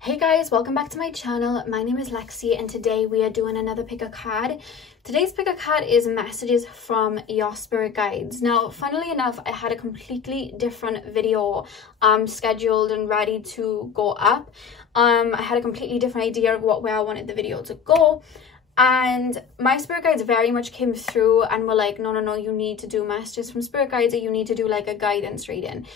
Hey guys, welcome back to my channel. My name is Lexi and today we are doing another pick a card. Today's pick a card is messages from your spirit guides. Now, funnily enough, I had a completely different video scheduled and ready to go up. I had a completely different idea of where I wanted the video to go. And my spirit guides very much came through and were like, no, you need to do messages from spirit guides, or you need to do like a guidance reading.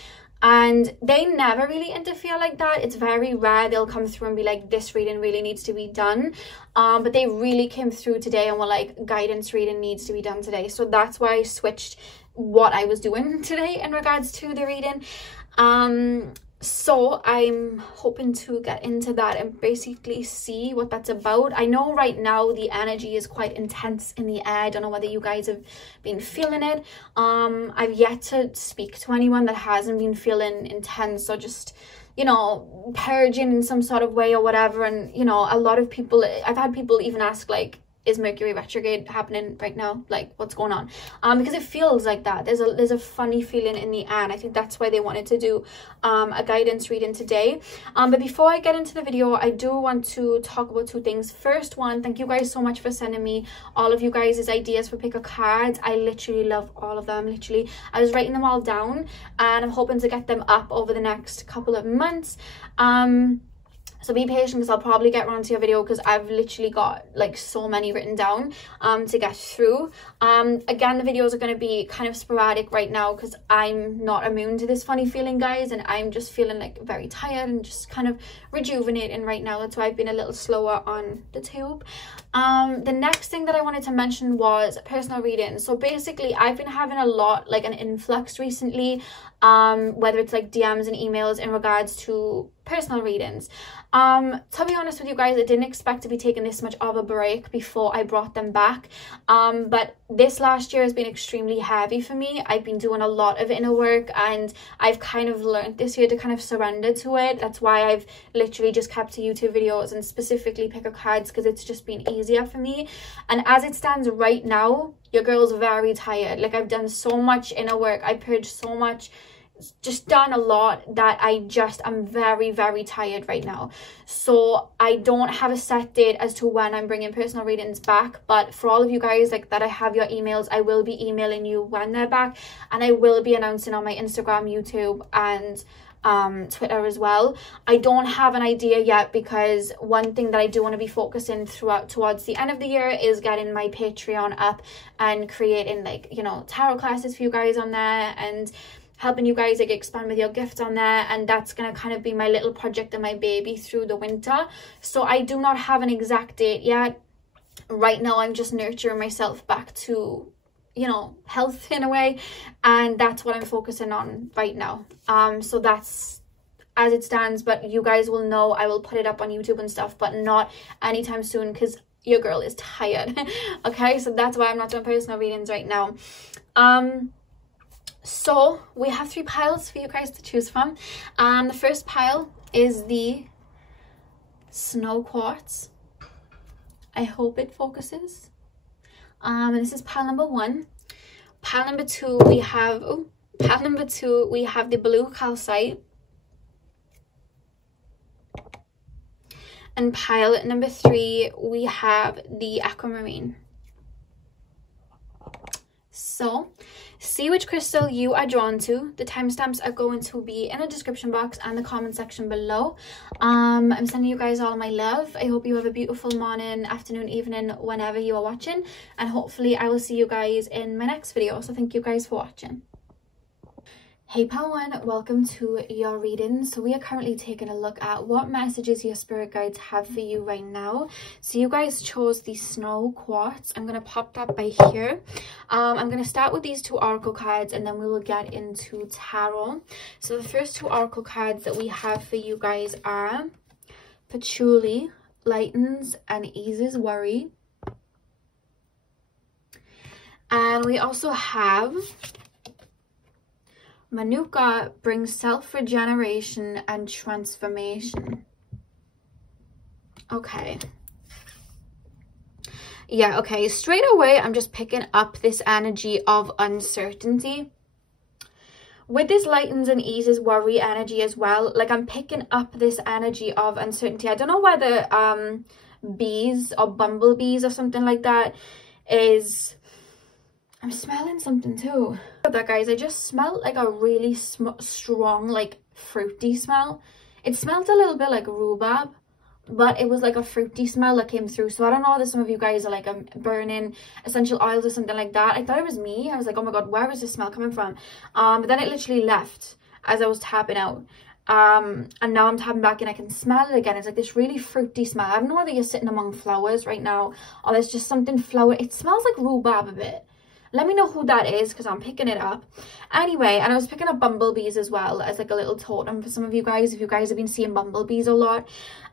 And they never really interfere like that. It's very rare they'll come through and be like, this reading really needs to be done. But they really came through today and were like, guidance reading needs to be done today. So that's why I switched what I was doing today in regards to the reading. So I'm hoping to get into that and basically see what that's about. I know right now the energy is quite intense in the air. I don't know whether you guys have been feeling it. I've yet to speak to anyone that hasn't been feeling intense or just, you know, purging in some sort of way or whatever. And, you know, a lot of people, I've had people even ask like, is Mercury retrograde happening right now? Like, what's going on? Because it feels like that. There's a funny feeling in the air, and I think that's why they wanted to do a guidance reading today. But before I get into the video, I do want to talk about two things. First one, thank you guys so much for sending me all of you guys' ideas for pick a cards. I literally love all of them. Literally, I was writing them all down, and I'm hoping to get them up over the next couple of months. So be patient because I'll probably get around to your video because I've literally got like so many written down to get through. Again, the videos are going to be kind of sporadic right now because I'm not immune to this funny feeling, guys, and I'm just feeling like very tired and just kind of rejuvenating right now. That's why I've been a little slower on the tube. The next thing that I wanted to mention was personal readings. So basically I've been having a lot, like an influx recently, whether it's like DMs and emails in regards to personal readings. To be honest with you guys, I didn't expect to be taking this much of a break before I brought them back. But this last year has been extremely heavy for me. I've been doing a lot of inner work and I've kind of learned this year to kind of surrender to it. That's why I've literally just kept to YouTube videos and specifically pick a cards because it's just been easier for me. And as it stands right now, your girl's very tired. Like, I've done so much inner work. I purged so much, just done a lot that I'm very tired right now. So I don't have a set date as to when I'm bringing personal readings back, but for all of you guys like that, I have your emails. I will be emailing you when they're back, and I will be announcing on my Instagram, YouTube, and Twitter as well. I don't have an idea yet because one thing that I do want to be focusing towards the end of the year is getting my Patreon up and creating, like, you know, tarot classes for you guys on there and helping you guys like expand with your gifts on there. And that's gonna kind of be my little project and my baby through the winter. So I do not have an exact date yet. Right now I'm just nurturing myself back to, you know, health in a way, and that's what I'm focusing on right now. So that's as it stands, but you guys will know I will put it up on YouTube and stuff, but not anytime soon because your girl is tired. Okay, so that's why I'm not doing personal readings right now. So we have 3 piles for you guys to choose from. The first pile is the snow quartz. I hope it focuses. And this is pile number 1. Pile number 2 we have the blue calcite. And pile number 3 we have the aquamarine. So see which crystal you are drawn to. The timestamps are going to be in the description box and the comment section below. I'm sending you guys all my love. I hope you have a beautiful morning, afternoon, evening, whenever you are watching, and hopefully I will see you guys in my next video. So thank you guys for watching. Hey pile 1, welcome to your reading. So we are currently taking a look at what messages your spirit guides have for you right now. So you guys chose the snow quartz. I'm going to pop that by here. I'm going to start with these 2 oracle cards and then we will get into tarot. So the first 2 oracle cards that we have for you guys are Patchouli, lightens and eases worry. And we also have Manuka, brings self-regeneration and transformation. Okay. Yeah, okay. Straight away, I'm just picking up this energy of uncertainty. with this lightens and eases worry energy as well. Like, I'm picking up this energy of uncertainty. I don't know whether bees or bumblebees or something like that is... I'm smelling something too. That, guys, I just smelled like a really strong, like, fruity smell. It smelled a little bit like rhubarb, but it was like a fruity smell that came through. So I don't know whether some of you guys are like burning essential oils or something like that. I thought it was me. I was like, oh my god, where is this smell coming from? But then it literally left as I was tapping out. And now I'm tapping back and I can smell it again. It's like this really fruity smell. I don't know whether you're sitting among flowers right now or there's just something flower. It smells like rhubarb a bit. Let me know who that is, because I'm picking it up. Anyway, and I was picking up bumblebees as well as like a little totem for some of you guys, if you guys have been seeing bumblebees a lot.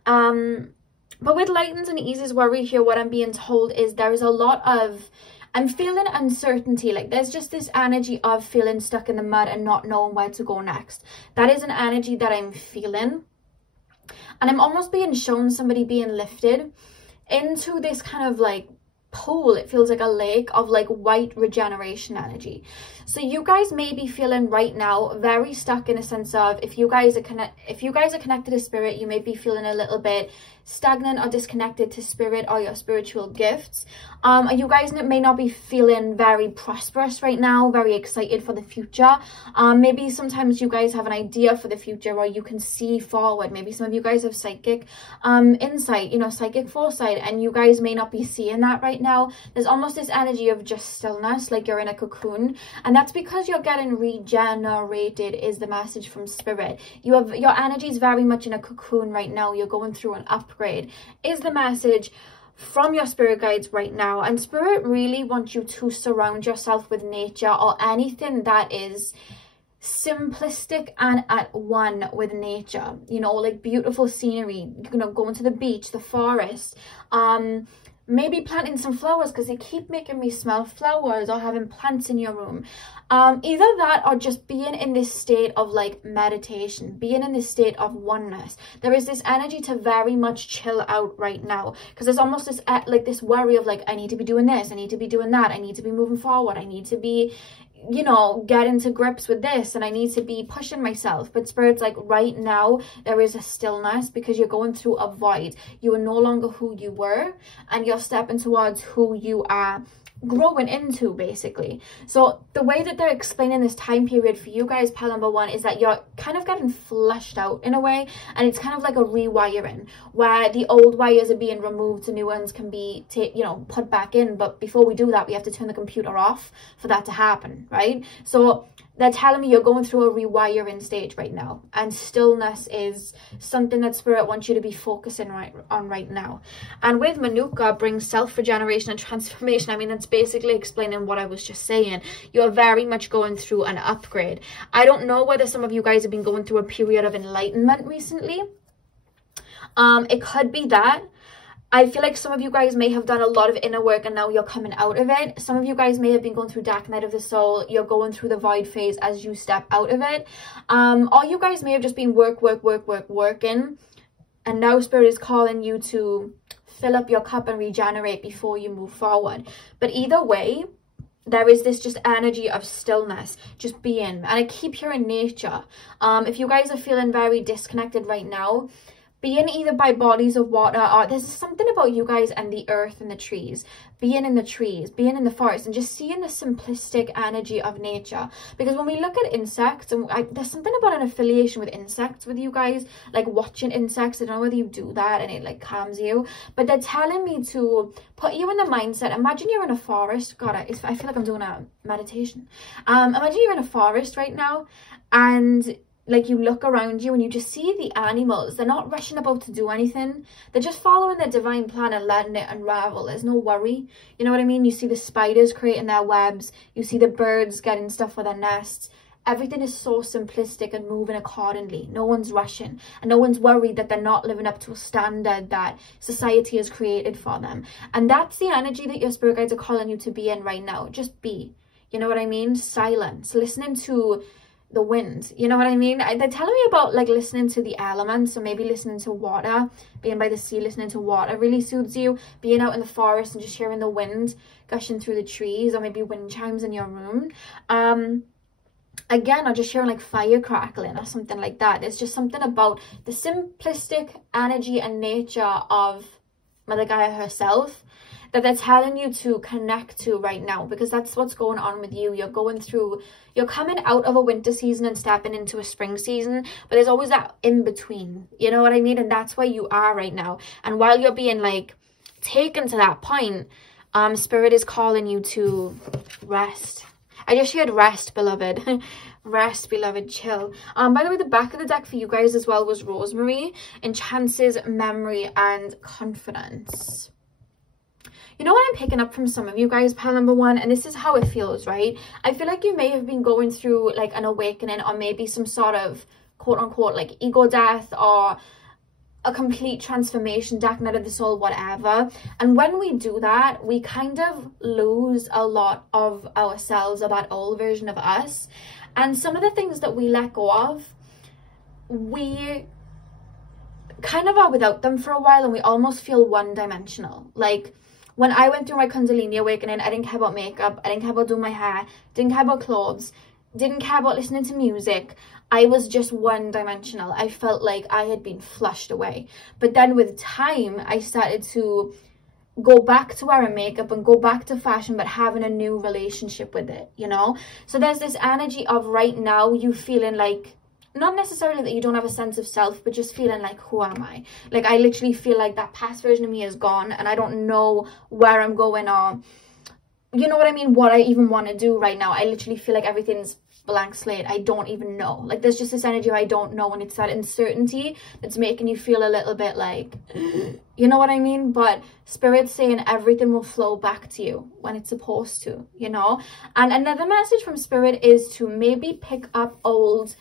But with lightens and eases worry here, what I'm being told is there is a lot of... I'm feeling uncertainty. Like, there's just this energy of feeling stuck in the mud and not knowing where to go next. That is an energy that I'm feeling. And I'm almost being shown somebody being lifted into this kind of like pool. It feels like a lake of like white regeneration energy. So you guys may be feeling right now very stuck in a sense of, if you guys are connected to spirit, you may be feeling a little bit stagnant or disconnected to spirit or your spiritual gifts. You guys may not be feeling very prosperous right now, very excited for the future. Maybe sometimes you guys have an idea for the future, or you can see forward. Maybe some of you guys have psychic insight, you know, psychic foresight, and you guys may not be seeing that right now. There's almost this energy of just stillness, like you're in a cocoon, and that's because you're getting regenerated, is the message from spirit. Your energy is very much in a cocoon right now. You're going through an upgrade, is the message from your spirit guides right now. And spirit really wants you to surround yourself with nature, or anything that is simplistic and at one with nature, you know, like beautiful scenery, you know, going to the beach, the forest, maybe planting some flowers, because they keep making me smell flowers, or having plants in your room. Either that, or just being in this state of like meditation, being in this state of oneness. There is this energy to very much chill out right now, because there's almost this like this worry of like, I need to be doing this, I need to be doing that, I need to be moving forward, I need to be, you know, get into grips with this, and I need to be pushing myself. But spirit's like, right now there is a stillness, because you're going through a void. You are no longer who you were, and you're stepping towards who you are growing into, basically. So the way that they're explaining this time period for you guys, pile number one, is that you're kind of getting flushed out in a way, and it's kind of like a rewiring, where the old wires are being removed so new ones can be you know, put back in. But before we do that, we have to turn the computer off for that to happen, right? So they're telling me you're going through a rewiring stage right now, and stillness is something that spirit wants you to be focusing on right now. And with Manuka brings self-regeneration and transformation. I mean, that's basically explaining what I was just saying. You're very much going through an upgrade. I don't know whether some of you guys have been going through a period of enlightenment recently. It could be that. I feel like some of you guys may have done a lot of inner work, and now you're coming out of it. Some of you guys may have been going through dark night of the soul. You're going through the void phase as you step out of it. Or you guys may have just been working. And now spirit is calling you to fill up your cup and regenerate before you move forward. But either way, there is this just energy of stillness, just being. And I keep hearing nature. If you guys are feeling very disconnected right now, being either by bodies of water, or there's something about you guys and the earth and the trees, being in the trees, being in the forest, and just seeing the simplistic energy of nature. Because when we look at insects, and there's something about an affiliation with insects with you guys, like watching insects. I don't know whether you do that and it like calms you, but they're telling me to put you in the mindset. Imagine you're in a forest. God, I feel like I'm doing a meditation. Imagine you're in a forest right now, and like you look around you and you just see the animals. They're not rushing about to do anything. They're just following their divine plan and letting it unravel. There's no worry. You know what I mean? You see the spiders creating their webs. You see the birds getting stuff for their nests. Everything is so simplistic and moving accordingly. No one's rushing, and no one's worried that they're not living up to a standard that society has created for them. And that's the energy that your spirit guides are calling you to be in right now. Just be. You know what I mean? Silence. Listening to the wind, you know what I mean? They're telling me about like listening to the elements. So maybe listening to water, being by the sea, listening to water really soothes you. Being out in the forest and just hearing the wind gushing through the trees, or maybe wind chimes in your room. again, or just hearing like fire crackling or something like that. It's just something about the simplistic energy and nature of Mother Gaia herself that they're telling you to connect to right now, because that's what's going on with you. You're coming out of a winter season and stepping into a spring season, but there's always that in between, you know what I mean? And that's where you are right now. And while you're being like taken to that point, Spirit is calling you to rest. I just heard rest, beloved. Rest, beloved, chill. By the way, the back of the deck for you guys as well was Rosemary and Chances, Memory, and Confidence. You know what I'm picking up from some of you guys, pile number one, and this is how it feels, right? I feel like you may have been going through like an awakening, or maybe some sort of quote unquote like ego death, or a complete transformation, dark night of the soul, whatever. And when we do that, we kind of lose a lot of ourselves, or that old version of us. And some of the things that we let go of, we kind of are without them for a while, and we almost feel one-dimensional. Like when I went through my Kundalini awakening, I didn't care about makeup, I didn't care about doing my hair, didn't care about clothes, didn't care about listening to music. I was just one-dimensional. I felt like I had been flushed away. But then with time, I started to go back to wearing makeup and go back to fashion, but having a new relationship with it, you know? So there's this energy of right now you feeling like, not necessarily that you don't have a sense of self, but just feeling like, who am I? Like, I literally feel like that past version of me is gone, and I don't know where I'm going, or, you know what I mean, what I even want to do right now. I literally feel like everything's blank slate. I don't even know. Like, there's just this energy of I don't know, and it's that uncertainty that's making you feel a little bit like, you know what I mean? But Spirit's saying everything will flow back to you when it's supposed to, you know? And another message from Spirit is to maybe pick up old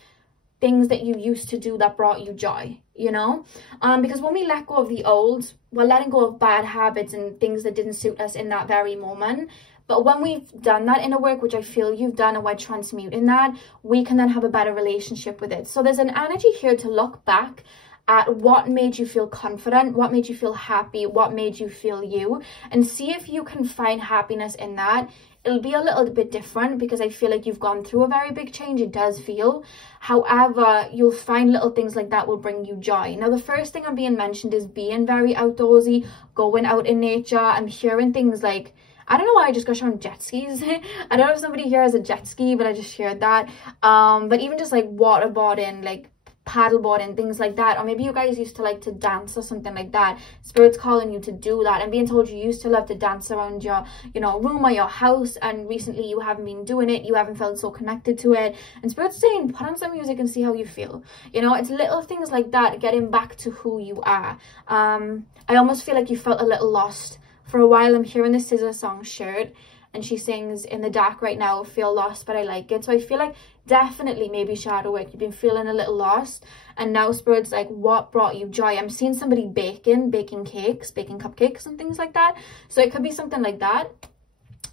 things that you used to do that brought you joy, you know? Because when we let go of the old, we're letting go of bad habits and things that didn't suit us in that very moment. But when we've done that inner work, which I feel you've done, and we're transmuting that, we can then have a better relationship with it. So there's an energy here to look back at what made you feel confident, what made you feel happy, what made you feel you, and see if you can find happiness in that. It'll be a little bit different because I feel like you've gone through a very big change. It does feel. However, you'll find little things like that will bring you joy. Now, the first thing I'm being mentioned is being very outdoorsy, going out in nature. I'm hearing things like, I don't know why I just got shown jet skis. I don't know if somebody here has a jet ski, but I just shared that. But even just like waterboarding, like paddleboarding, things like that. Or maybe you guys used to like to dance or something like that. Spirit's calling you to do that. And being told you used to love to dance around your, you know, room or your house, and recently you haven't been doing it. You haven't felt so connected to it. And Spirit's saying, put on some music and see how you feel. You know, it's little things like that, getting back to who you are. I almost feel like you felt a little lost. For a while, I'm hearing the Scissor song Shirt, and she sings, in the dark right now, feel lost, but I like it. So I feel like definitely maybe shadow work. You've been feeling a little lost, and now Spirit's like, what brought you joy? I'm seeing somebody baking cakes, baking cupcakes and things like that. So it could be something like that.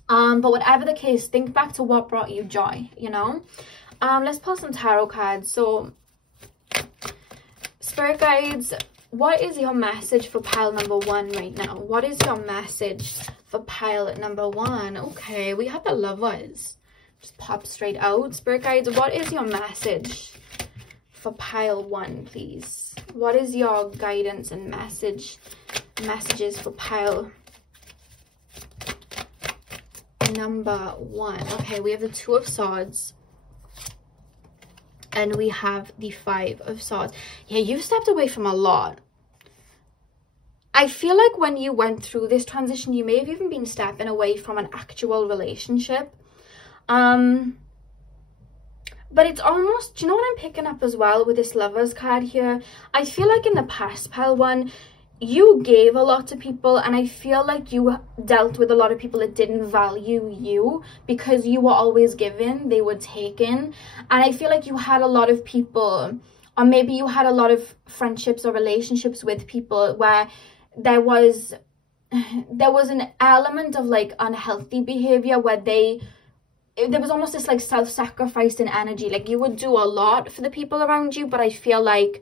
But whatever the case, think back to what brought you joy, you know? Let's pull some tarot cards. So Spirit guides, what is your message for pile number one right now? What is your message for pile number one? Okay, we have the Lovers. Just pop straight out. Spirit guides, what is your message for pile one, please? What is your guidance and messages for pile number one? Okay, we have the Two of Swords. And we have the Five of Swords. Yeah, you've stepped away from a lot. I feel like when you went through this transition, you may have even been stepping away from an actual relationship. But it's almost, do you know what I'm picking up as well with this Lovers card here? I feel like in the past, pile one, you gave a lot to people, and I feel like you dealt with a lot of people that didn't value you because you were always giving, they were taking. And I feel like you had a lot of people, or maybe you had a lot of friendships or relationships with people where there was an element of like unhealthy behavior where there was almost this like self-sacrificing energy. Like you would do a lot for the people around you, but I feel like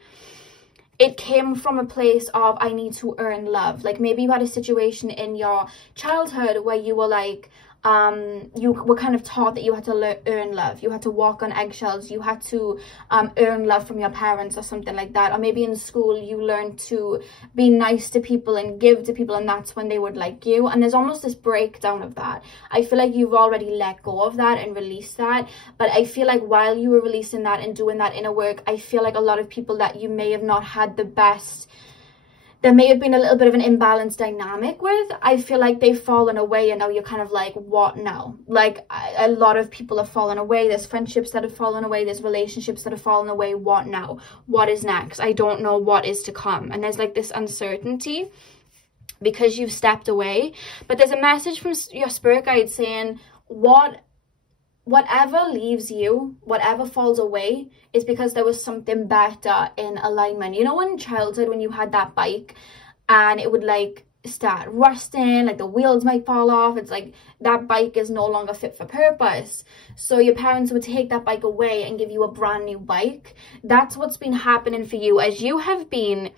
it came from a place of, I need to earn love. Like maybe you had a situation in your childhood where you were like, you were kind of taught that you had to earn love, you had to walk on eggshells, you had to earn love from your parents or something like that. Or maybe in school you learned to be nice to people and give to people, and that's when they would like you. And there's almost this breakdown of that. I feel like you've already let go of that and released that, but I feel like while you were releasing that and doing that inner work, I feel like a lot of people that you may have not had the best, there may have been a little bit of an imbalanced dynamic with, I feel like they've fallen away, and now you're kind of like, what now? Like, a lot of people have fallen away. There's friendships that have fallen away. There's relationships that have fallen away. What now? What is next? I don't know what is to come. And there's like this uncertainty because you've stepped away. But there's a message from your spirit guide saying, whatever leaves you, whatever falls away, is because there was something better in alignment. You know, in childhood when you had that bike and it would like start rusting, like the wheels might fall off, it's like that bike is no longer fit for purpose. So your parents would take that bike away and give you a brand new bike. That's what's been happening for you as you have been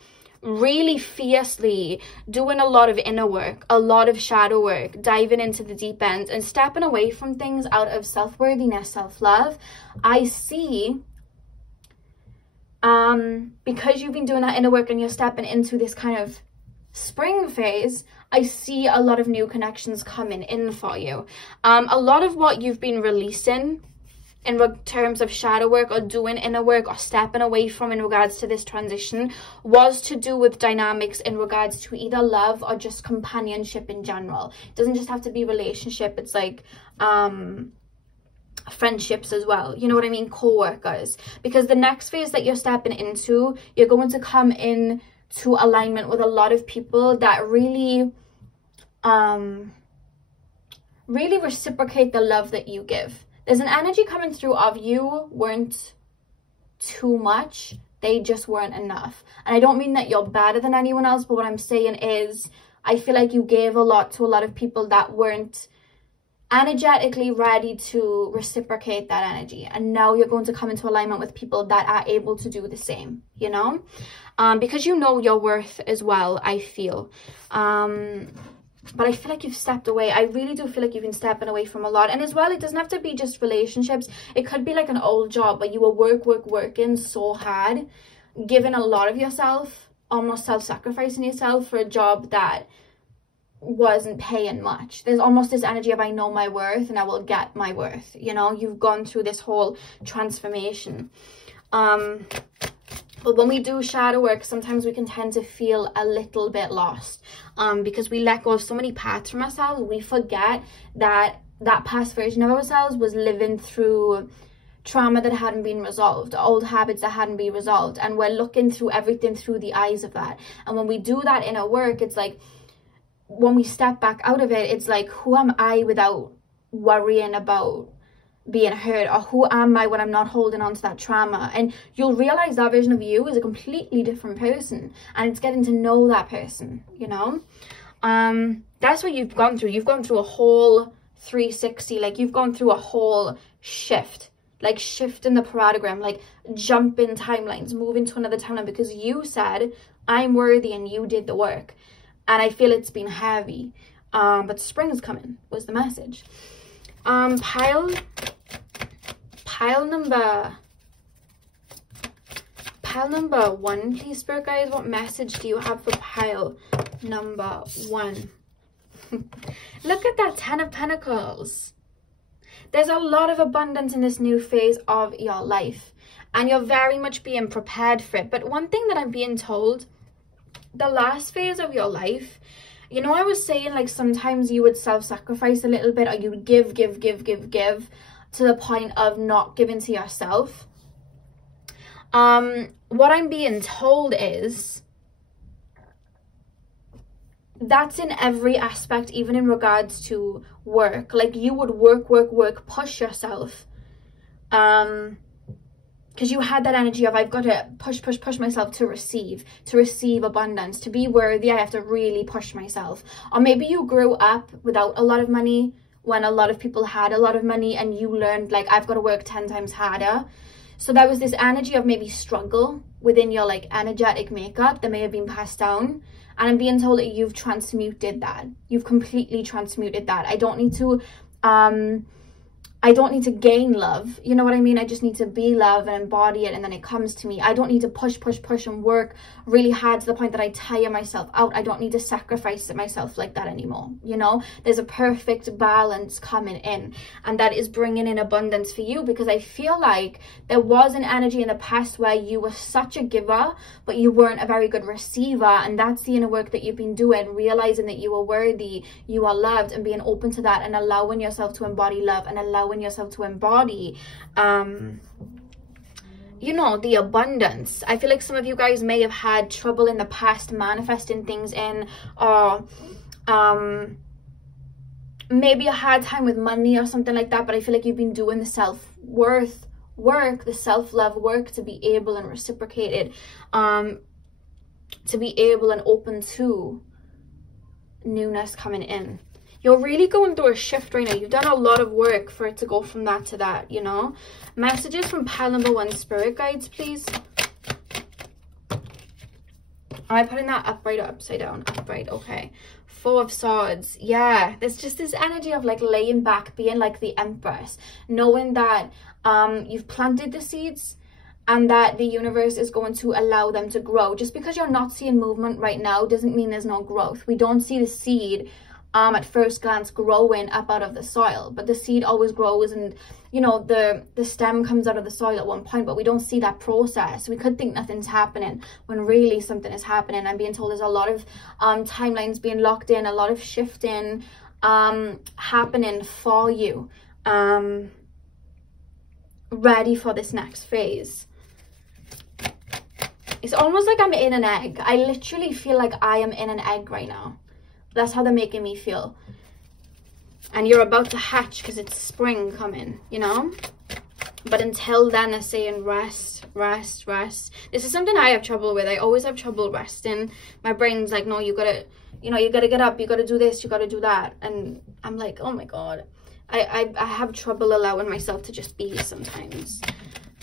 really fiercely doing a lot of inner work, a lot of shadow work, diving into the deep end and stepping away from things out of self-worthiness, self-love. I see, because you've been doing that inner work and you're stepping into this kind of spring phase, I see a lot of new connections coming in for you. A lot of what you've been releasing in terms of shadow work or doing inner work or stepping away from in regards to this transition was to do with dynamics in regards to either love or just companionship in general. It doesn't just have to be relationship, it's like friendships as well, you know what I mean, co-workers, because the next phase that you're stepping into, you're going to come in to alignment with a lot of people that really really reciprocate the love that you give. There's an energy coming through of you weren't too much, they just weren't enough. And I don't mean that you're better than anyone else, but what I'm saying is I feel like you gave a lot to a lot of people that weren't energetically ready to reciprocate that energy. And now you're going to come into alignment with people that are able to do the same, you know? Because you know your worth as well, I feel. But I feel like you've stepped away. I really do feel like you've been stepping away from a lot. And as well, it doesn't have to be just relationships. It could be like an old job where you were working so hard, giving a lot of yourself, almost self-sacrificing yourself for a job that wasn't paying much. There's almost this energy of I know my worth and I will get my worth. You know, you've gone through this whole transformation. But when we do shadow work, sometimes we can tend to feel a little bit lost because we let go of so many parts from ourselves. We forget that that past version of ourselves was living through trauma that hadn't been resolved, old habits that hadn't been resolved, and we're looking through everything through the eyes of that. And when we do that inner work, it's like when we step back out of it, it's like, who am I without worrying about being hurt, or who am I when I'm not holding on to that trauma? And you'll realize that version of you is a completely different person, and it's getting to know that person, you know. That's what you've gone through. You've gone through a whole 360, like you've gone through a whole shift, like shifting the paradigm, like jumping timelines, moving to another timeline, because you said I'm worthy and you did the work. And I feel it's been heavy, but spring is coming was the message. Pile number 1, please, spirit guys. What message do you have for pile number 1? Look at that 10 of Pentacles. There's a lot of abundance in this new phase of your life, and you're very much being prepared for it. But one thing that I'm being told, the last phase of your life, you know, I was saying like sometimes you would self-sacrifice a little bit, or you would give to the point of not giving to yourself. What I'm being told is that's in every aspect, even in regards to work. Like you would work, push yourself, because you had that energy of I've got to push myself to receive abundance, to be worthy. I have to really push myself. Or maybe you grew up without a lot of money when a lot of people had a lot of money, and you learned like I've got to work 10 times harder. So there was this energy of maybe struggle within your like energetic makeup that may have been passed down. And I'm being told that you've transmuted that. You've completely transmuted that. I don't need to I don't need to gain love, you know what I mean? I just need to be love and embody it, and then it comes to me. I don't need to push and work really hard to the point that I tire myself out. I don't need to sacrifice myself like that anymore, you know? There's a perfect balance coming in, and that is bringing in abundance for you, because I feel like there was an energy in the past where you were such a giver, but you weren't a very good receiver, and that's the inner work that you've been doing, realizing that you are worthy, you are loved, and being open to that, and allowing yourself to embody love, and allowing yourself to embody you know, the abundance. I feel like some of you guys may have had trouble in the past manifesting things in, or maybe a hard time with money or something like that, but I feel like you've been doing the self-worth work, the self-love work, to be able and reciprocated, to be able and open to newness coming in. You're really going through a shift right now. You've done a lot of work for it to go from that to that, you know. Messages from pile number 1, spirit guides, please. Am I putting that upright or upside down? Upright, okay. 4 of Swords. Yeah, there's just this energy of like laying back, being like the Empress, knowing that you've planted the seeds, and that the universe is going to allow them to grow. Just because you're not seeing movement right now doesn't mean there's no growth. We don't see the seed at first glance growing up out of the soil, but the seed always grows, and you know, the stem comes out of the soil at one point, but we don't see that process. We could think nothing's happening when really something is happening. I'm being told there's a lot of timelines being locked in, a lot of shifting happening for you, ready for this next phase. It's almost like I'm in an egg. I literally feel like I am in an egg right now. That's how they're making me feel. And you're about to hatch because it's spring coming, you know? But until then, they're saying rest, rest, rest. This is something I have trouble with. I always have trouble resting. My brain's like, no, you gotta, you know, you gotta get up, you gotta do this, you gotta do that. And I'm like, oh my God. I have trouble allowing myself to just be sometimes.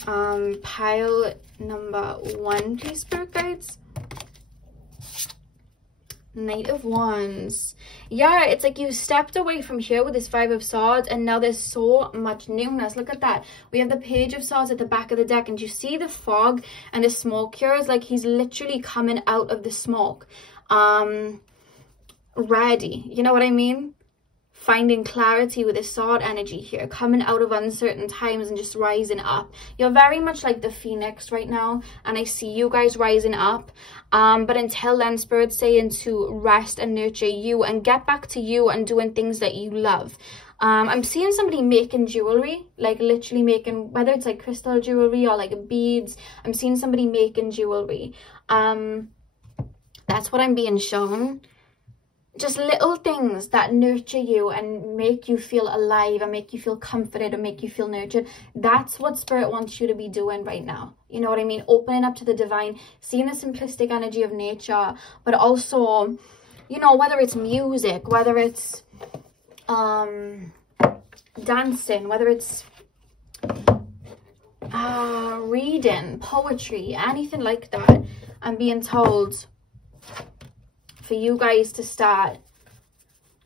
Pile number 1, please, spirit guides. Knight of Wands. Yeah, it's like you stepped away from here with this 5 of Swords, and now there's so much newness. Look at that. We have the Page of Swords at the back of the deck, and you see the fog and the smoke here is like he's literally coming out of the smoke, ready, you know what I mean? Finding clarity with this sword energy here, coming out of uncertain times and just rising up. You're very much like the phoenix right now, and I see you guys rising up. But until then, Spirit's saying to rest and nurture you and get back to you and doing things that you love. I'm seeing somebody making jewelry, like literally making, whether it's like crystal jewelry or like beads. I'm seeing somebody making jewelry. That's what I'm being shown. Just little things that nurture you and make you feel alive and make you feel comforted and make you feel nurtured. That's what Spirit wants you to be doing right now. You know what I mean? Opening up to the divine, seeing the simplistic energy of nature, but also, you know, whether it's music, whether it's dancing, whether it's reading, poetry, anything like that. I'm being told for you guys to start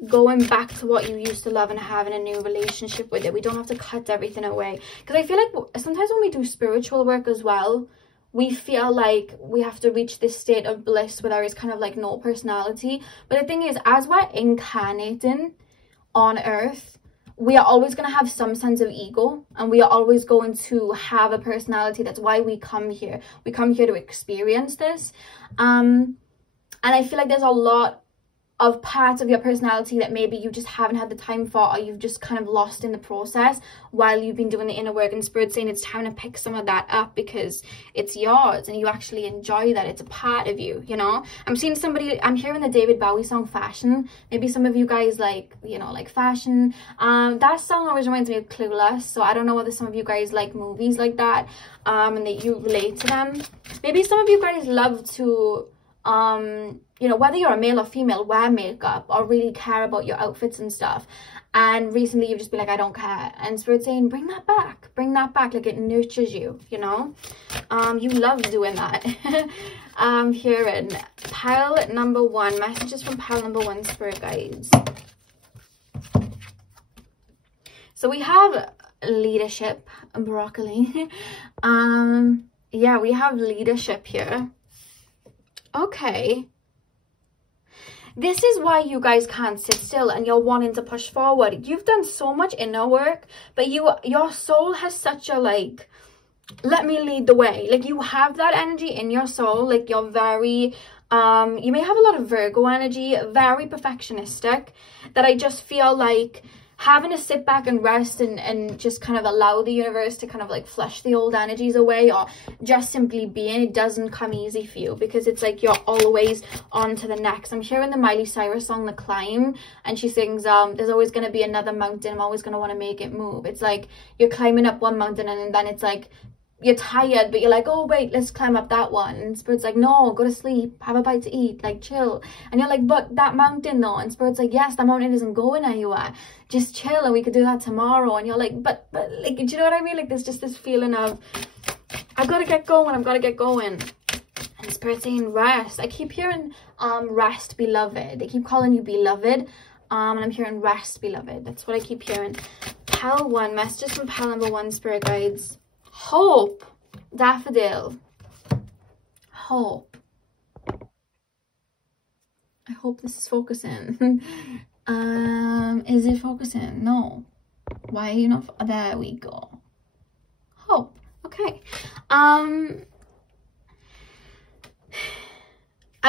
going back to what you used to love and having a new relationship with it. We don't have to cut everything away, because I feel like sometimes when we do spiritual work as well, we feel like we have to reach this state of bliss where there is kind of like no personality. But the thing is, as we're incarnating on earth, we are always going to have some sense of ego, and we are always going to have a personality. That's why we come here. We come here to experience this. And I feel like there's a lot of parts of your personality that maybe you just haven't had the time for, or you've just kind of lost in the process while you've been doing the inner work. And Spirit's saying it's time to pick some of that up because it's yours and you actually enjoy that. It's a part of you, you know? I'm seeing somebody, I'm hearing the David Bowie song Fashion. Maybe some of you guys like, you know, like fashion. That song always reminds me of Clueless. So I don't know whether some of you guys like movies like that and that you relate to them. Maybe some of you guys love to you know, whether you're a male or female, wear makeup or really care about your outfits and stuff. And recently you've just been like, I don't care. And Spirit's saying, bring that back, like it nurtures you, you know? You love doing that. Hearing pile number 1, messages from pile number 1, Spirit guides. So we have leadership, broccoli. Yeah, we have leadership here. Okay. This is why you guys can't sit still and you're wanting to push forward. You've done so much inner work, but your soul has such a like, let me lead the way. Like, you have that energy in your soul. Like, you're very you may have a lot of Virgo energy, very perfectionistic, that I just feel like having to sit back and rest and just kind of allow the universe to kind of like flush the old energies away, or just simply being, it doesn't come easy for you, because it's like you're always on to the next. I'm hearing the Miley Cyrus song The Climb, and she sings there's always going to be another mountain, I'm always going to want to make it move. It's like you're climbing up one mountain and then it's like you're tired, but you're like, oh wait, let's climb up that one. And Spirit's like, no, go to sleep, have a bite to eat, like chill. And you're like, but that mountain though. And Spirit's like, yes, that mountain isn't going anywhere, just chill and we could do that tomorrow. And you're like, but like, do you know what I mean? Like, there's just this feeling of, I've got to get going, I've got to get going. And Spirit's saying rest. I keep hearing rest, beloved. They keep calling you beloved. And I'm hearing rest, beloved. That's what I keep hearing. Pal 1, messages from Pal number 1, Spirit guides. Hope, daffodil, hope. I hope this is focusing. Is it focusing? No. Why are you not? There we go. Hope. Okay. I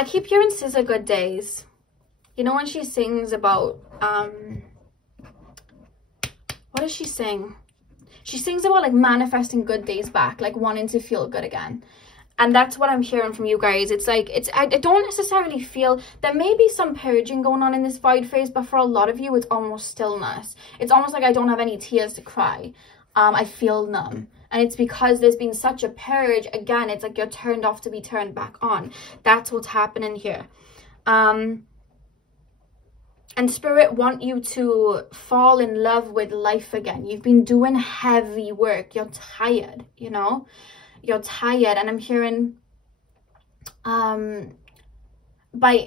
keep hearing Scissor Good Days. You know when she sings about what does she sing? She sings about like manifesting good days back, like wanting to feel good again. And that's what I'm hearing from you guys. It's like, I don't necessarily feel, there may be some purging going on in this void phase, but for a lot of you, it's almost stillness. It's almost like I don't have any tears to cry. I feel numb. And it's because there's been such a purge. Again, it's like you're turned off to be turned back on. That's what's happening here. And Spirit want you to fall in love with life again. You've been doing heavy work. You're tired, you know? You're tired. And I'm hearing, by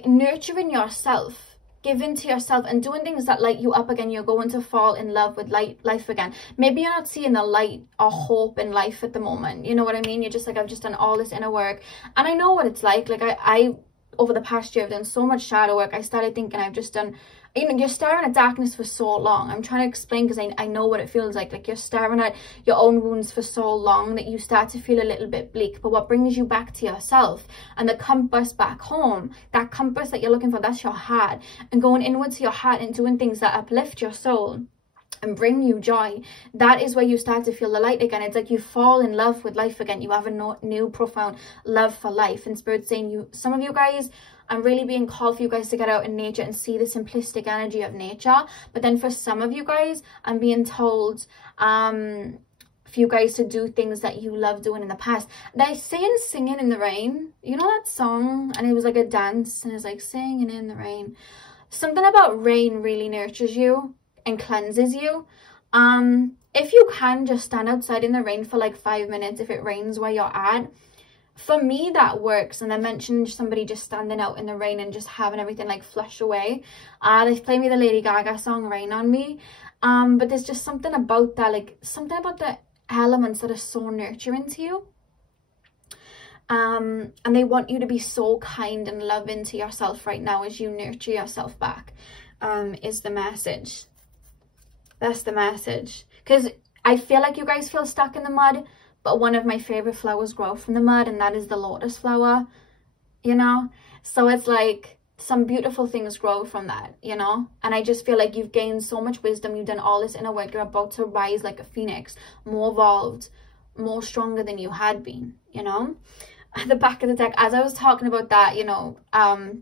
nurturing yourself, giving to yourself and doing things that light you up again, you're going to fall in love with life again. Maybe you're not seeing the light or hope in life at the moment. You know what I mean? You're just like, I've just done all this inner work. And I know what it's like. Like, I over the past year, I've done so much shadow work. I started thinking I've just done, you know, you're staring at darkness for so long. I'm trying to explain because I know what it feels like. Like, you're staring at your own wounds for so long that you start to feel a little bit bleak. But what brings you back to yourself and the compass back home, that compass that you're looking for, that's your heart. And going inwards to your heart and doing things that uplift your soul and bring you joy, that is where you start to feel the light again. It's like you fall in love with life again. You have a new profound love for life. And Spirit's saying, some of you guys, I'm really being called for you guys to get out in nature and see the simplistic energy of nature. But then for some of you guys, I'm being told for you guys to do things that you love doing in the past. They're saying singing in the rain. You know that song? And it was like a dance and it's like singing in the rain. Something about rain really nurtures you and cleanses you. If you can, just stand outside in the rain for like 5 minutes if it rains where you're at. For me, that works. And I mentioned somebody just standing out in the rain and just having everything like flush away. They play me the Lady Gaga song Rain on Me. But there's just something about that, like something about the elements that are so nurturing to you. And they want you to be so kind and loving to yourself right now as you nurture yourself back, is the message. That's the message. Because I feel like you guys feel stuck in the mud, but one of my favorite flowers grow from the mud, and that is the lotus flower, you know? So it's like some beautiful things grow from that, you know? And I just feel like you've gained so much wisdom. You've done all this inner work. You're about to rise like a phoenix, more evolved, more stronger than you had been, you know? At the back of the deck, as I was talking about that, you know,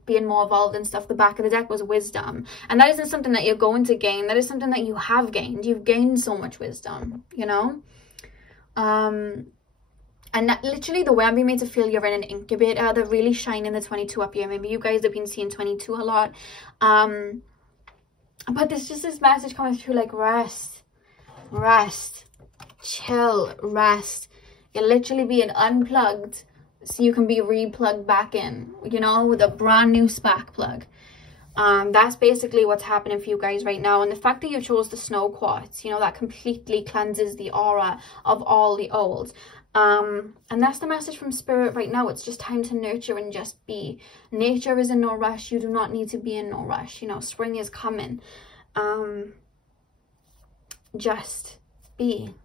being more evolved and stuff, the back of the deck was wisdom. And that isn't something that you're going to gain. That is something that you have gained. You've gained so much wisdom, you know? And that, literally the way I'm being made to feel, you're in an incubator. They're really shining the 22 up here. Maybe you guys have been seeing 22 a lot. But there's just this message coming through like rest, chill, rest. You're literally being unplugged so you can be replugged back in, you know, with a brand new spark plug. That's basically what's happening for you guys right now. And the fact that you chose the snow quartz, you know, that completely cleanses the aura of all the old. And that's the message from spirit right now. It's just time to nurture and just be. Nature is in no rush. You do not need to be in no rush. You know, spring is coming. Just be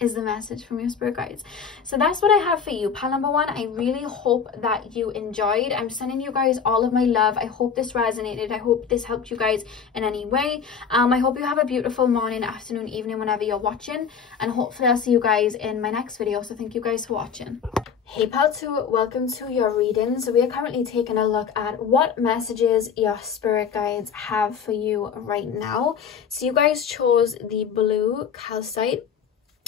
is the message from your spirit guides. So that's what I have for you, pal number one. I really hope that you enjoyed. I'm sending you guys all of my love. I hope this resonated. I hope this helped you guys in any way. I hope you have a beautiful morning, afternoon, evening, whenever you're watching, and hopefully I'll see you guys in my next video. So thank you guys for watching. Hey pal 2, welcome to your reading. So we are currently taking a look at what messages your spirit guides have for you right now. So you guys chose the blue calcite.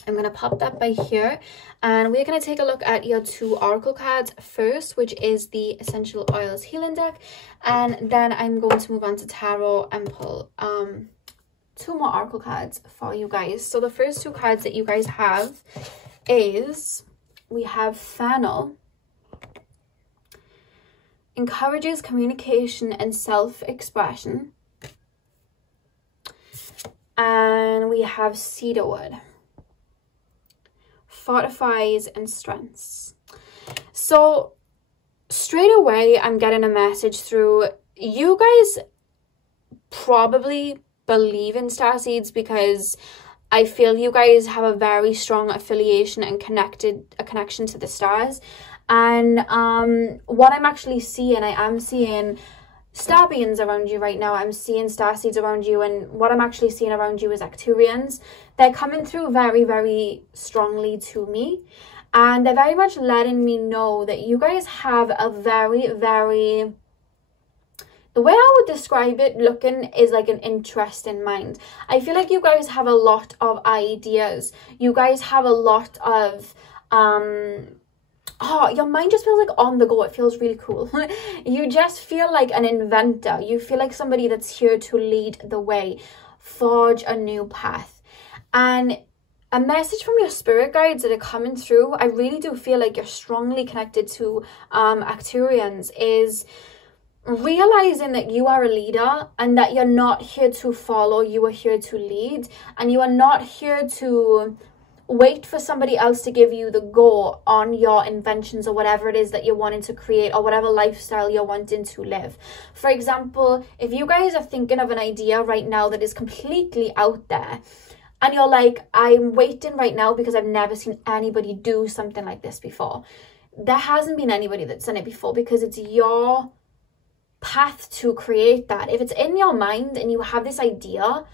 I'm going to pop that by here, and we're going to take a look at your 2 oracle cards first, which is the Essential Oils Healing Deck, and then I'm going to move on to tarot and pull 2 more oracle cards for you guys. So the first 2 cards that you guys have is, we have Fennel, encourages communication and self-expression, and we have Cedarwood, fortifies and strengths. So straight away I'm getting a message through. You guys probably believe in starseeds, because I feel you guys have a very strong affiliation and a connection to the stars. And what I'm actually seeing, I am seeing star beings around you right now. I'm seeing starseeds around you, and what I'm actually seeing around you is Acturians. They're coming through very, very strongly to me, and they're very much letting me know that you guys have a very, very, the way I would describe it looking is like an interesting mind. I feel like you guys have a lot of ideas. You guys have a lot of your mind just feels like on the go. It feels really cool. You just feel like an inventor. You feel like somebody that's here to lead the way, forge a new path. And a message from your spirit guides that are coming through, I really do feel like you're strongly connected to Acturians, is realizing that you are a leader and that you're not here to follow, you are here to lead, and you are not here to wait for somebody else to give you the go on your inventions or whatever it is that you're wanting to create, or whatever lifestyle you're wanting to live. For example, if you guys are thinking of an idea right now that is completely out there, and you're like, I'm waiting right now because I've never seen anybody do something like this before. There hasn't been anybody that's done it before, because it's your path to create that. If it's in your mind and you have this idea,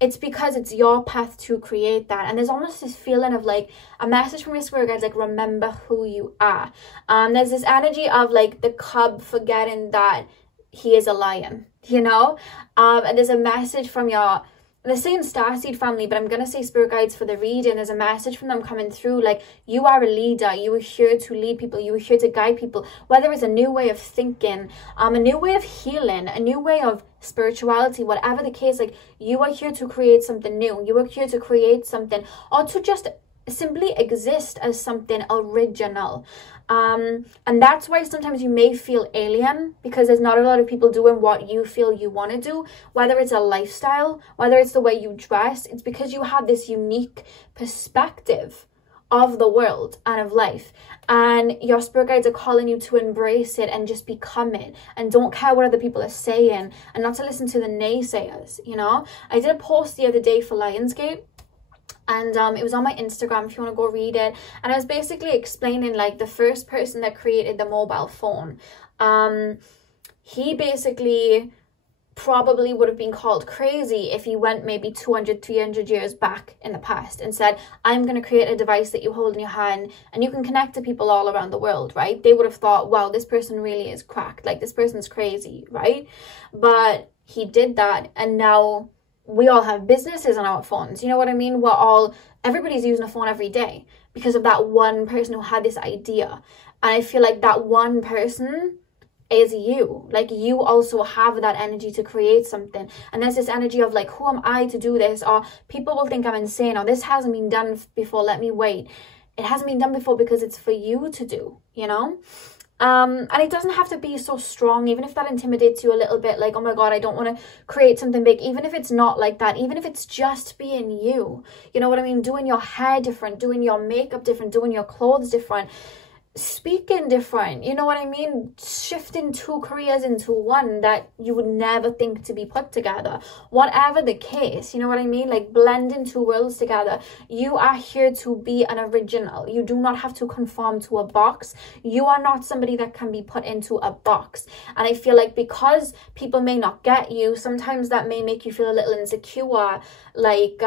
it's because it's your path to create that. And there's almost this feeling of like a message from your spirit guides, like, remember who you are. There's this energy of like the cub forgetting that he is a lion, you know. And there's a message from your, the same starseed family, but I'm going to say spirit guides for the reading. There's a message from them coming through, like, you are a leader. You are here to lead people. You are here to guide people, whether it's a new way of thinking, a new way of healing, a new way of spirituality, whatever the case. Like, you are here to create something new. You are here to create something, or to just simply exist as something original. And that's why sometimes you may feel alien, because there's not a lot of people doing what you feel you want to do, whether it's a lifestyle, whether it's the way you dress. It's because you have this unique perspective of the world and of life, and your spirit guides are calling you to embrace it and just become it, and don't care what other people are saying, and not to listen to the naysayers. You know, I did a post the other day for Lionsgate, and it was on my Instagram if you want to go read it, and I was basically explaining, like, the first person that created the mobile phone, he basically probably would have been called crazy if he went maybe 200-300 years back in the past and said, I'm going to create a device that you hold in your hand and you can connect to people all around the world, right? They would have thought, wow, this person really is cracked, like, this person's crazy, right? But he did that, and now we all have businesses on our phones. You know what I mean? Everybody's using a phone every day because of that one person who had this idea. And I feel like that one person is you. Like, you also have that energy to create something. And there's this energy of like, who am I to do this? Or people will think I'm insane, or this hasn't been done before, let me wait. It hasn't been done before because it's for you to do, you know? And it doesn't have to be so strong, even if that intimidates you a little bit, like, oh my god, I don't want to create something big, even if it's not like that, even if it's just being you, you know what I mean, doing your hair different, doing your makeup different, doing your clothes different, speaking different, you know what I mean, shifting 2 careers into one that you would never think to be put together, whatever the case, you know what I mean, like blending 2 worlds together. You are here to be an original. You do not have to conform to a box. You are not somebody that can be put into a box. And I feel like because people may not get you, sometimes that may make you feel a little insecure, like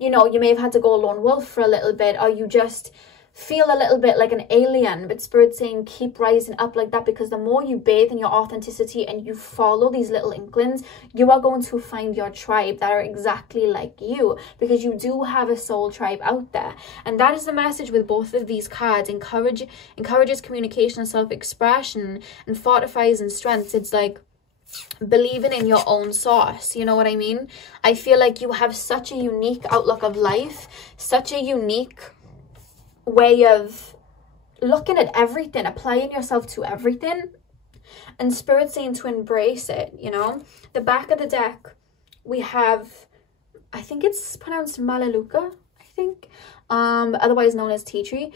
you know, you may have had to go lone wolf for a little bit, or you just feel a little bit like an alien. But Spirit's saying keep rising up like that, because the more you bathe in your authenticity and you follow these little inklings, you are going to find your tribe that are exactly like you, because you do have a soul tribe out there. And that is the message with both of these cards. Encourages communication and self-expression, and fortifies and strengths. It's like believing in your own source, you know what I mean? I feel like you have such a unique outlook of life, such a unique way of looking at everything, applying yourself to everything, and Spirit saying to embrace it, you know. The back of the deck, we have, I think it's pronounced Malaluka, I think, otherwise known as tea tree.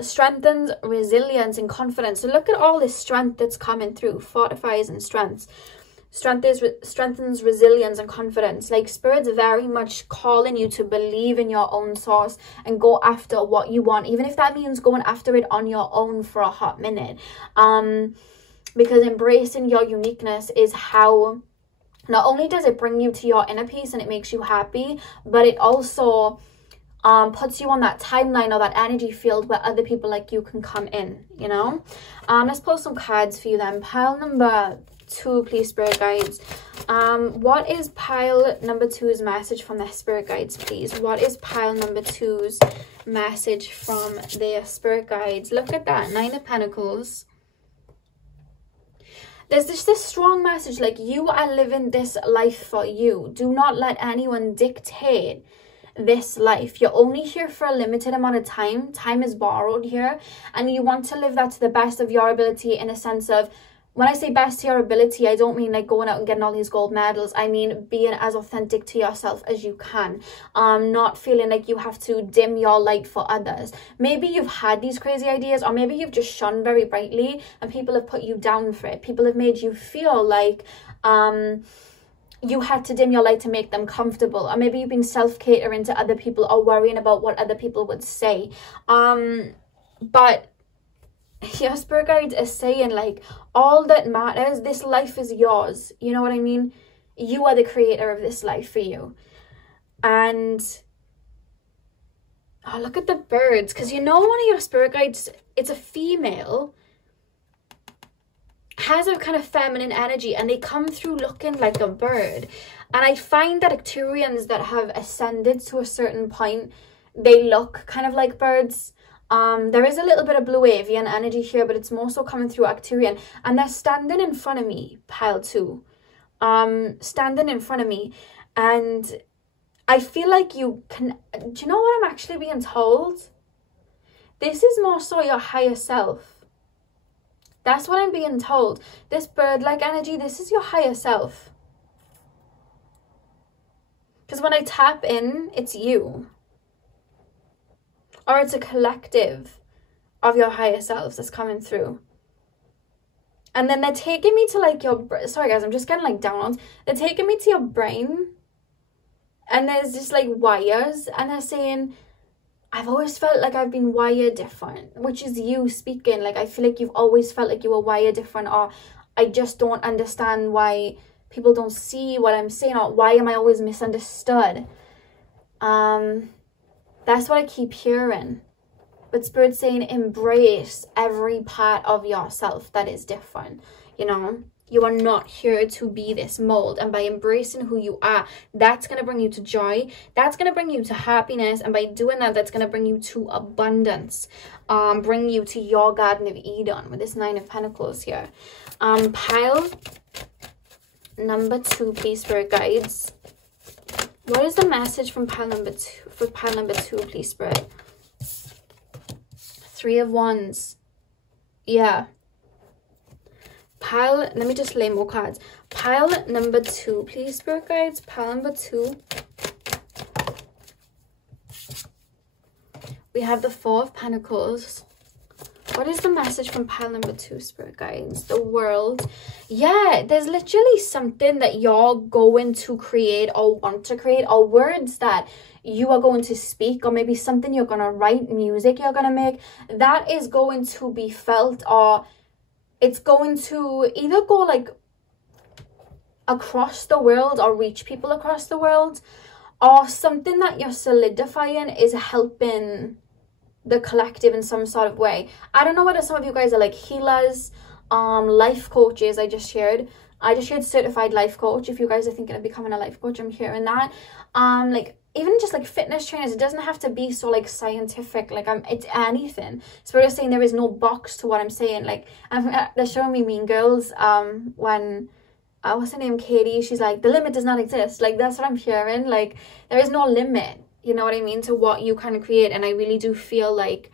Strengthens resilience and confidence. So look at all this strength that's coming through, fortifies and strengthens resilience and confidence. Like Spirit's very much calling you to believe in your own source and go after what you want, even if that means going after it on your own for a hot minute, because embracing your uniqueness is how not only does it bring you to your inner peace and it makes you happy, but it also puts you on that timeline or that energy field where other people like you can come in, you know. Let's pull some cards for you then. Pile number 2, please, Spirit Guides. What is pile number 2's message from their Spirit Guides, please? What is pile number 2's message from their Spirit Guides? Look at that, 9 of Pentacles. There's just this strong message, like you are living this life for you. Do not let anyone dictate this life. You're only here for a limited amount of time. Time is borrowed here, and you want to live that to the best of your ability, in a sense of, when I say best to your ability, I don't mean like going out and getting all these gold medals. I mean being as authentic to yourself as you can. Not feeling like you have to dim your light for others. Maybe you've had these crazy ideas, or maybe you've just shone very brightly and people have put you down for it. People have made you feel like you had to dim your light to make them comfortable. Or maybe you've been self-catering to other people or worrying about what other people would say. But your Spirit Guides are saying, like, all that matters, this life is yours. You know what I mean? You are the creator of this life for you. And oh, look at the birds. Because you know, one of your Spirit Guides, it's a female, has a kind of feminine energy, and they come through looking like a bird. And I find that Acturians that have ascended to a certain point, they look kind of like birds. There is a little bit of blue avian energy here, but it's more so coming through Acturian, and they're standing in front of me, pile 2, standing in front of me, and I feel like you can, do you know what I'm actually being told? This is more so your higher self. That's what I'm being told. This bird-like energy, this is your higher self. Because when I tap in, it's you. Or it's a collective of your higher selves that's coming through. And then they're taking me to like your, sorry guys, I'm just getting like down on. They're taking me to your brain. And there's just like wires. And they're saying, I've always felt like I've been wired different. Which is you speaking. Like I feel like you've always felt like you were wired different. Or I just don't understand why people don't see what I'm saying. Or why am I always misunderstood? That's what I keep hearing. But Spirit's saying embrace every part of yourself that is different. You know, you are not here to be this mold. And by embracing who you are, that's going to bring you to joy. That's going to bring you to happiness. And by doing that, that's going to bring you to abundance. Bring you to your Garden of Eden with this 9 of Pentacles here. Pile number 2, please, Spirit Guides. What is the message from pile number 2, for pile number 2, please, Spirit? 3 of Wands. Yeah. Pile, let me just lay more cards. Pile number 2, please, Spirit Guides. Pile number 2. We have the 4 of Pentacles. What is the message from pile number 2, Spirit Guides? The World. Yeah, there's literally something that you're going to create or want to create, or words that you are going to speak, or maybe something you're going to write, music you're going to make, that is going to be felt, or it's going to either go like across the world or reach people across the world, or something that you're solidifying is helping the collective in some sort of way. I don't know whether some of you guys are like healers, life coaches. I just shared certified life coach. If you guys are thinking of becoming a life coach, I'm hearing that. Like even just like fitness trainers, it doesn't have to be so like scientific, like it's anything. Spirit is saying there is no box to what I'm saying. Like they're showing me Mean Girls, when what's her name, Katie, she's like, the limit does not exist. Like that's what I'm hearing. Like there is no limit, you know what I mean, to what you kind of create. And I really do feel like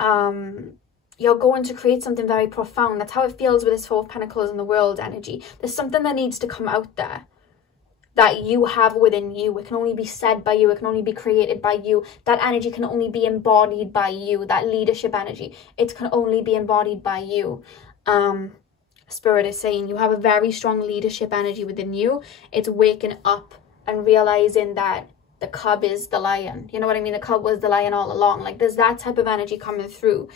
you're going to create something very profound. That's how it feels with this 4 of Pentacles in the World energy. There's something that needs to come out there that you have within you. It can only be said by you. It can only be created by you. That energy can only be embodied by you. That leadership energy, it can only be embodied by you. Spirit is saying you have a very strong leadership energy within you. It's waking up and realizing that the cub is the lion. You know what I mean? The cub was the lion all along. Like there's that type of energy coming through.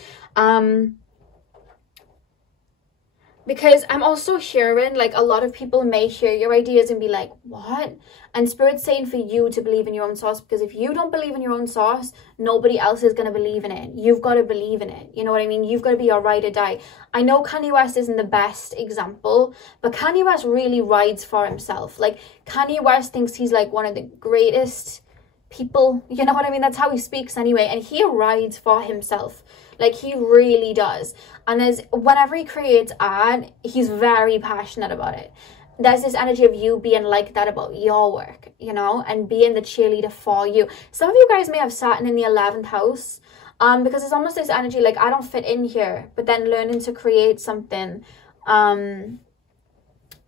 Because I'm also hearing like a lot of people may hear your ideas and be like, what? And Spirit's saying for you to believe in your own source, because if you don't believe in your own source, nobody else is going to believe in it. You've got to believe in it. You know what I mean? You've got to be your ride or die. I know Kanye West isn't the best example, but Kanye West really rides for himself. Like Kanye West thinks he's like one of the greatest people. You know what I mean? That's how he speaks anyway. And he rides for himself. Like he really does. And there's, whenever he creates art, he's very passionate about it. There's this energy of you being like that about your work, you know, and being the cheerleader for you. Some of you guys may have Saturn in the 11th house, because it's almost this energy like, I don't fit in here, but then learning to create something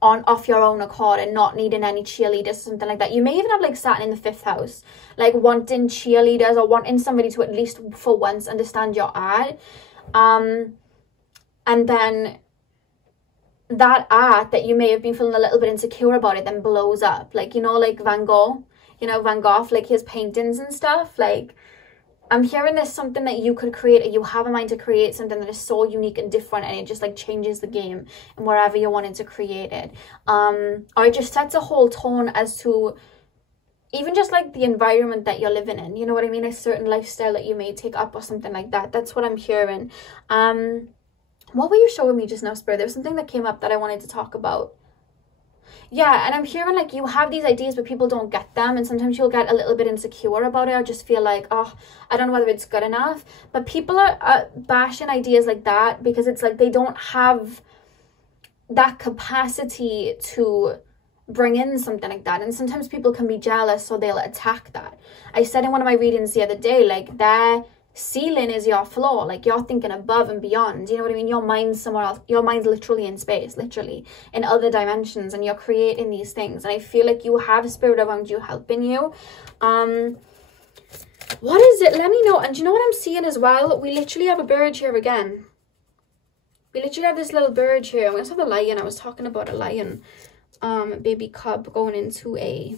off your own accord and not needing any cheerleaders or something like that. You may even have like Saturn in the 5th house, like wanting cheerleaders or wanting somebody to at least for once understand your art. And then that art that you may have been feeling a little bit insecure about, it then blows up. Like, you know, like Van Gogh, like his paintings and stuff. Like I'm hearing there's something that you could create, or you have a mind to create something that is so unique and different, and it just like changes the game and wherever you're wanting to create it. Or it just sets a whole tone as to even just like the environment that you're living in. You know what I mean? A certain lifestyle that you may take up or something like that. That's what I'm hearing. What were you showing me just now, Spirit? There was something that came up that I wanted to talk about. Yeah, and I'm hearing like you have these ideas but people don't get them, and sometimes you'll get a little bit insecure about it, or just feel like, oh, I don't know whether it's good enough. But people are bashing ideas like that because it's like they don't have that capacity to bring in something like that. And sometimes people can be jealous, so they'll attack that. I said in one of my readings the other day, like their ceiling is your floor. Like you're thinking above and beyond, you know what I mean? Your mind's somewhere else. Your mind's literally in space, literally in other dimensions, and you're creating these things. And I feel like you have a spirit around you helping you. What is it? Let me know. And do you know what I'm seeing as well? We literally have a bird here again. We literally have this little bird here. We also have a lion. I was talking about a lion, baby cub going into a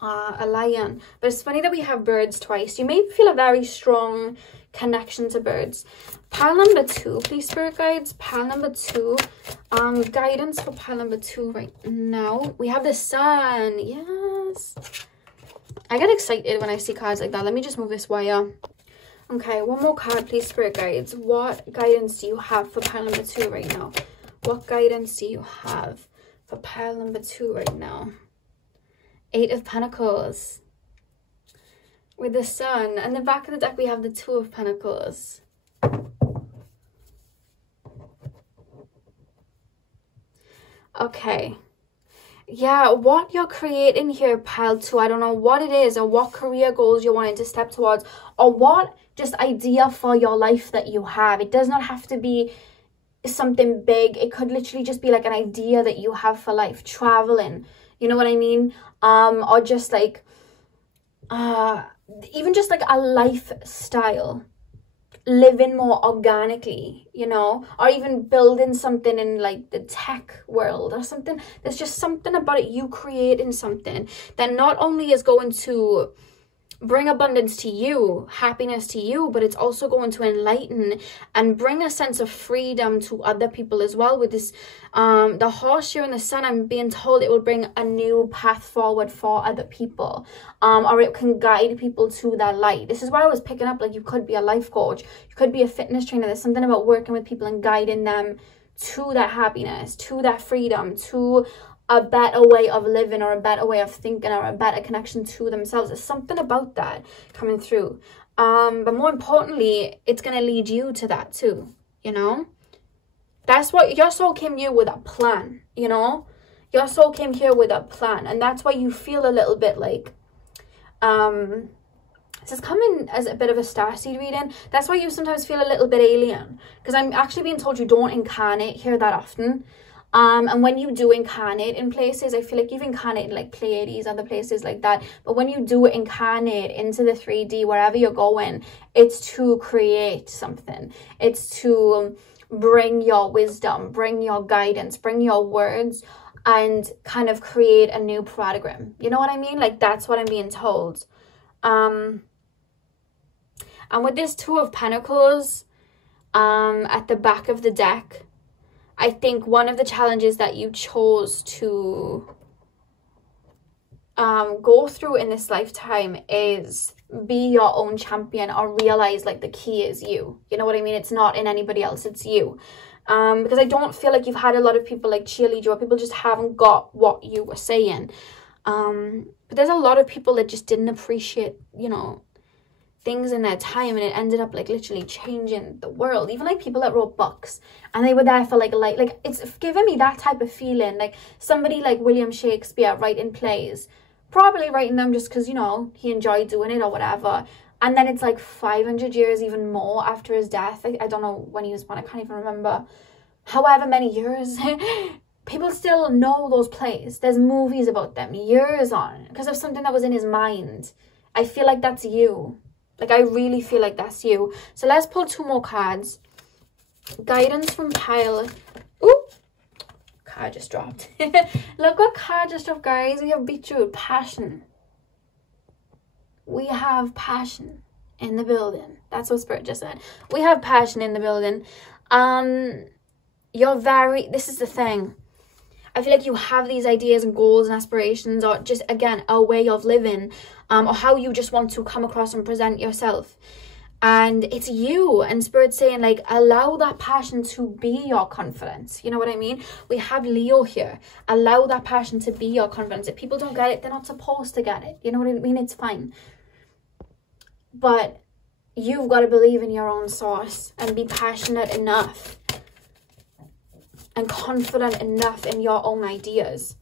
lion. But it's funny that we have birds twice. You may feel a very strong connection to birds. Pile number 2, please, Spirit Guides. Pile number 2. Guidance for pile number 2 right now. We have the sun. Yes. I get excited when I see cards like that. Let me just move this wire. Okay, one more card, please, Spirit Guides. What guidance do you have for pile number 2 right now? What guidance do you have for pile number 2 right now? 8 of Pentacles with the sun. And the back of the deck we have the 2 of Pentacles. Okay. yeah, what you're creating here, pile 2, I don't know what it is, or what career goals you're wanting to step towards, or what just idea for your life that you have. It does not have to be something big. It could literally just be like an idea that you have for life, traveling, you know what I mean? Or just like even just like a lifestyle, living more organically, you know, or even building something in like the tech world or something. There's just something about it, you creating something that not only is going to bring abundance to you, happiness to you, but it's also going to enlighten and bring a sense of freedom to other people as well. With this the horse here in the sun, I'm being told it will bring a new path forward for other people, or it can guide people to that light. This is where I was picking up, like, you could be a life coach, you could be a fitness trainer. There's something about working with people and guiding them to that happiness, to that freedom, to a better way of living, or a better way of thinking, or a better connection to themselves. There's something about that coming through. But more importantly, it's going to lead you to that too, you know? That's what your soul came here with, a plan, you know? Your soul came here with a plan, and that's why you feel a little bit like, this is coming as a bit of a starseed reading. That's why you sometimes feel a little bit alien, because I'm actually being told you don't incarnate here that often. And when you do incarnate in places, I feel like you've incarnated like Pleiades, other places like that. But when you do incarnate into the 3D, wherever you're going, it's to create something. It's to bring your wisdom, bring your guidance, bring your words, and kind of create a new paradigm. You know what I mean? Like, that's what I'm being told. And with this 2 of Pentacles at the back of the deck, I think one of the challenges that you chose to go through in this lifetime is be your own champion, or realize like the key is you. You know what I mean? It's not in anybody else, it's you. Because I don't feel like you've had a lot of people like cheerlead you, or people just haven't got what you were saying. But there's a lot of people that just didn't appreciate, you know, things in their time, and it ended up like literally changing the world. Even like people that wrote books and they were there for like it's giving me that type of feeling, like somebody like William Shakespeare writing plays, probably writing them just because, you know, he enjoyed doing it or whatever, and then it's like 500 years even more after his death. I don't know when he was born, I can't even remember, however many years people still know those plays. There's movies about them years on because of something that was in his mind. I feel like that's you. Like, I really feel like that's you. So let's pull 2 more cards. Guidance from pile. Ooh, card just dropped. Look what card just dropped, guys. We have beetroot, passion. We have passion in the building. That's what Spirit just said. We have passion in the building. This is the thing. I feel like you have these ideas and goals and aspirations, or just, again, a way of living, or how you just want to come across and present yourself. And it's you. And Spirit's saying, like, allow that passion to be your confidence. You know what I mean? We have Leo here. Allow that passion to be your confidence. If people don't get it, they're not supposed to get it. You know what I mean? It's fine. But you've got to believe in your own source and be passionate enough and confident enough in your own ideas.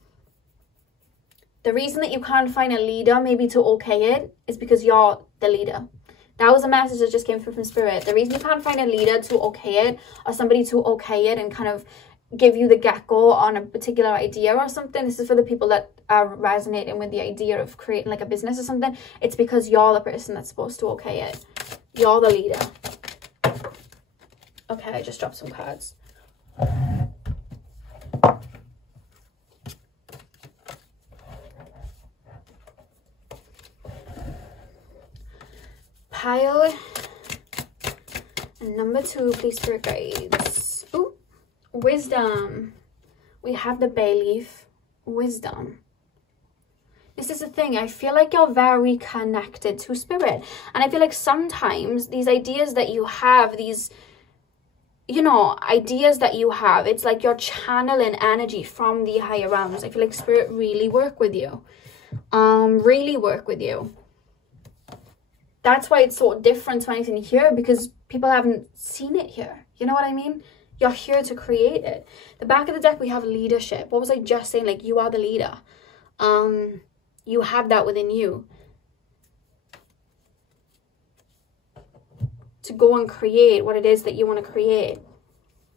The reason that you can't find a leader maybe to okay it is because you're the leader. That was a message that just came through from Spirit. The reason you can't find a leader to okay it, or somebody to okay it and kind of give you the get-go on a particular idea or something, this is for the people that are resonating with the idea of creating like a business or something. It's because you're the person that's supposed to okay it. You're the leader. Okay, I just dropped some cards. Pile and number 2, please, Spirit guides. Ooh, wisdom. We have the bay leaf, wisdom. This is the thing. I feel like you're very connected to Spirit, and I feel like sometimes these ideas that you have, these, you know, ideas that you have, it's like you're channeling energy from the higher realms. I feel like Spirit really work with you, really work with you. That's why it's so different to anything here, because people haven't seen it here. You know what I mean? You're here to create it. The back of the deck, we have leadership. What was I just saying? Like, you are the leader. You have that within you to go and create what it is that you want to create.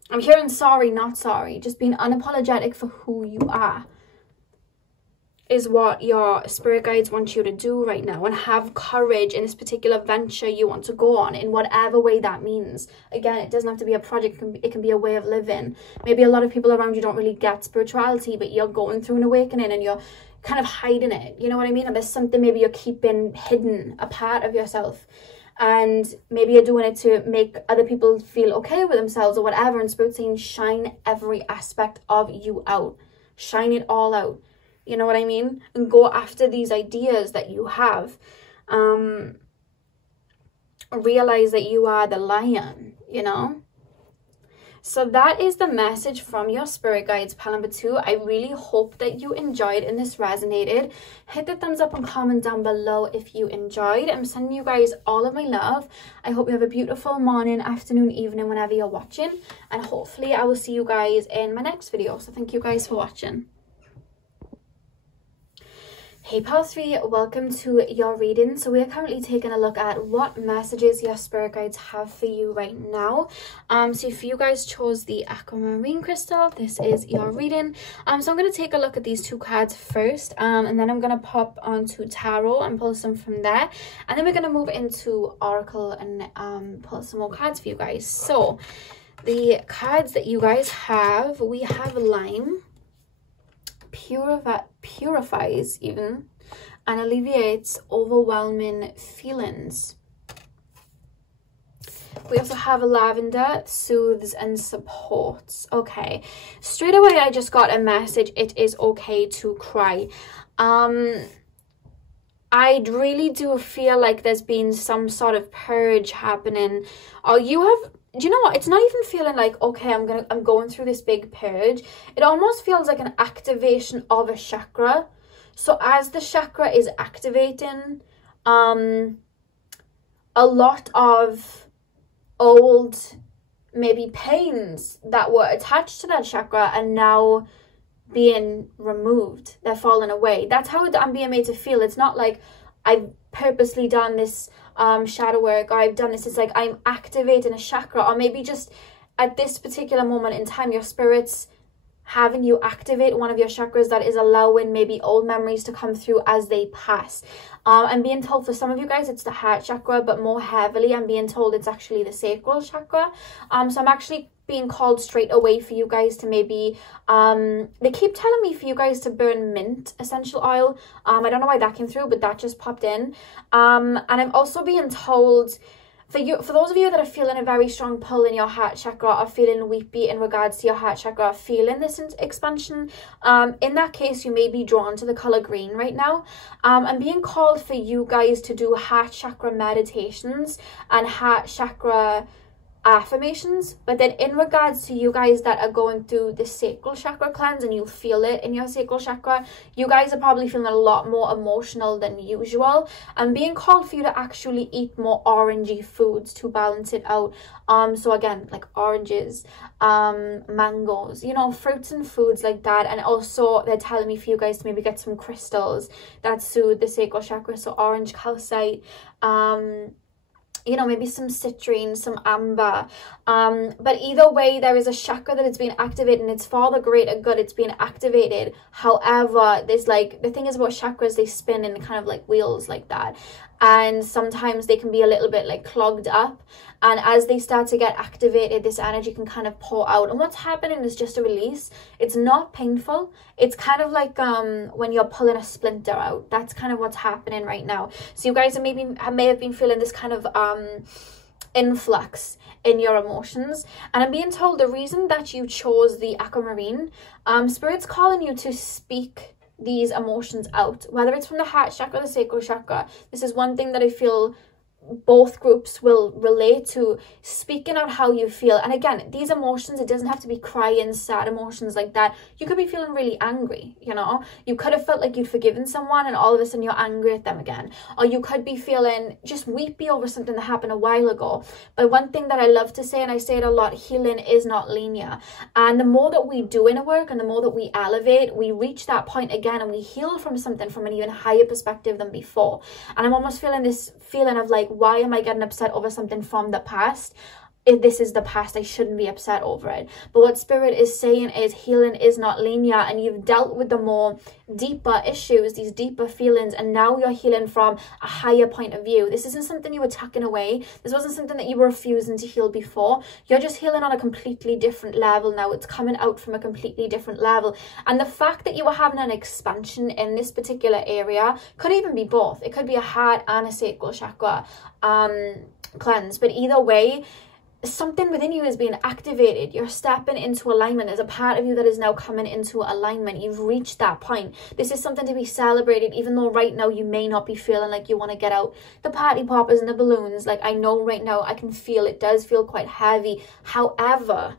I'm hearing sorry, not sorry. Just being unapologetic for who you are is what your spirit guides want you to do right now, and have courage in this particular venture you want to go on, in whatever way that means. Again, it doesn't have to be a project, it can be a way of living. Maybe a lot of people around you don't really get spirituality, but you're going through an awakening and you're kind of hiding it, you know what I mean? And there's something maybe you're keeping hidden, a part of yourself, and maybe you're doing it to make other people feel okay with themselves or whatever, and Spirit's saying shine every aspect of you out, shine it all out. You know what I mean? And go after these ideas that you have. Realize that you are the lion, you know? So that is the message from your spirit guides, pile number 2. I really hope that you enjoyed and this resonated. Hit the thumbs up and comment down below if you enjoyed. I'm sending you guys all of my love. I hope you have a beautiful morning, afternoon, evening, whenever you're watching. And hopefully I will see you guys in my next video. So thank you guys for watching. Hey Pile 3, welcome to your reading. So we are currently taking a look at what messages your spirit guides have for you right now. So if you guys chose the aquamarine crystal, this is your reading. So I'm going to take a look at these 2 cards first, and then I'm going to pop onto tarot and pull some from there, and then we're going to move into oracle and pull some more cards for you guys. So the cards that you guys have, we have lime. Purifies even and alleviates overwhelming feelings. We also have lavender, soothes and supports. Okay, straight away I just got a message, it is okay to cry. I really do feel like there's been some sort of purge happening, or you have, do you know what, it's not even feeling like, okay, I'm going through this big purge. It almost feels like an activation of a chakra. So as the chakra is activating, a lot of old maybe pains that were attached to that chakra are now being removed. They're falling away. That's how I'm being made to feel. It's not like I've purposely done this shadow work, or I've done this. It's like I'm activating a chakra, or maybe just at this particular moment in time your spirit's having you activate one of your chakras that is allowing maybe old memories to come through as they pass. I'm being told for some of you guys it's the heart chakra, but more heavily I'm being told it's actually the sacral chakra. So I'm actually being called straight away for you guys to maybe they keep telling me for you guys to burn mint essential oil. I don't know why that came through, but that just popped in. And I'm also being told for those of you that are feeling a very strong pull in your heart chakra, or feeling weepy in regards to your heart chakra, feeling this expansion, in that case you may be drawn to the color green right now. I'm being called for you guys to do heart chakra meditations and heart chakra affirmations. But then in regards to you guys that are going through the sacral chakra cleanse, and you feel it in your sacral chakra, you guys are probably feeling a lot more emotional than usual. I'm being called for you to actually eat more orangey foods to balance it out. So again, like oranges, mangoes, you know, fruits and foods like that. And also they're telling me for you guys to maybe get some crystals that soothe the sacral chakra, so orange calcite, you know, maybe some citrine, some amber. But either way, there is a chakra that it's being activated, and it's for the greater good. It's being activated. However, there's like, the thing is about chakras, they spin in kind of like wheels like that. And sometimes they can be a little bit like clogged up. And as they start to get activated, this energy can kind of pour out. And what's happening is just a release. It's not painful. It's kind of like when you're pulling a splinter out. That's kind of what's happening right now. So you guys may have been feeling this kind of influx in your emotions. And I'm being told the reason that you chose the aquamarine, Spirit's calling you to speak these emotions out, whether it's from the heart chakra or the sacral chakra. This is one thing that I feel both groups will relate to, speaking out how you feel. And again, these emotions, it doesn't have to be crying, sad emotions like that. You could be feeling really angry, you know. You could have felt like you'd forgiven someone and all of a sudden you're angry at them again. Or you could be feeling just weepy over something that happened a while ago. But one thing that I love to say, and I say it a lot, healing is not linear. And the more that we do inner work and the more that we elevate, we reach that point again and we heal from something from an even higher perspective than before. And I'm almost feeling this feeling of like, why am I getting upset over something from the past? If this is the past, I shouldn't be upset over it. But what Spirit is saying is healing is not linear, and you've dealt with the more deeper issues, these deeper feelings, and now you're healing from a higher point of view. This isn't something you were tucking away. This wasn't something that you were refusing to heal before. You're just healing on a completely different level now. It's coming out from a completely different level. And the fact that you were having an expansion in this particular area could even be both. It could be a heart and a sacral chakra cleanse. But either way, something within you is being activated. You're stepping into alignment. There's a part of you that is now coming into alignment. You've reached that point. This is something to be celebrated, even though right now you may not be feeling like you want to get out the party poppers and the balloons. Like, I know right now I can feel it does feel quite heavy. However,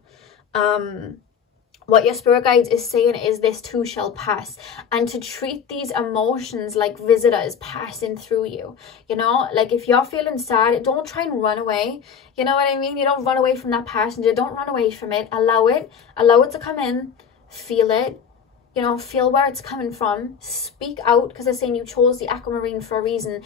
what your spirit guides is saying is this too shall pass, and to treat these emotions like visitors passing through you. You know, like if you're feeling sad, don't try and run away. You know what I mean? You don't run away from that passenger. Don't run away from it. Allow it to come in. Feel it. You know, feel where it's coming from. Speak out, because they're saying you chose the aquamarine for a reason.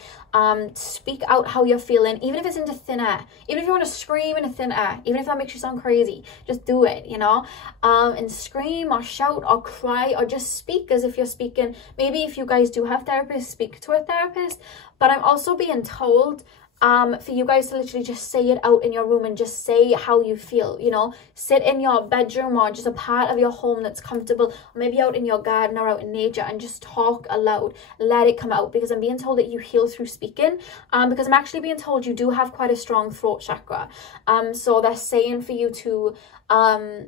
Speak out how you're feeling, even if it's into thin air. Even if you want to scream into thin air, even if that makes you sound crazy, just do it, you know. And scream or shout or cry or just speak as if you're speaking. Maybe if you guys do have therapists, speak to a therapist. But I'm also being told for you guys to literally just say it out in your room and just say how you feel, you know. Sit in your bedroom or just a part of your home that's comfortable, or maybe out in your garden or out in nature, and just talk aloud. Let it come out, because I'm being told that you heal through speaking, because I'm actually being told you do have quite a strong throat chakra. So they're saying for you to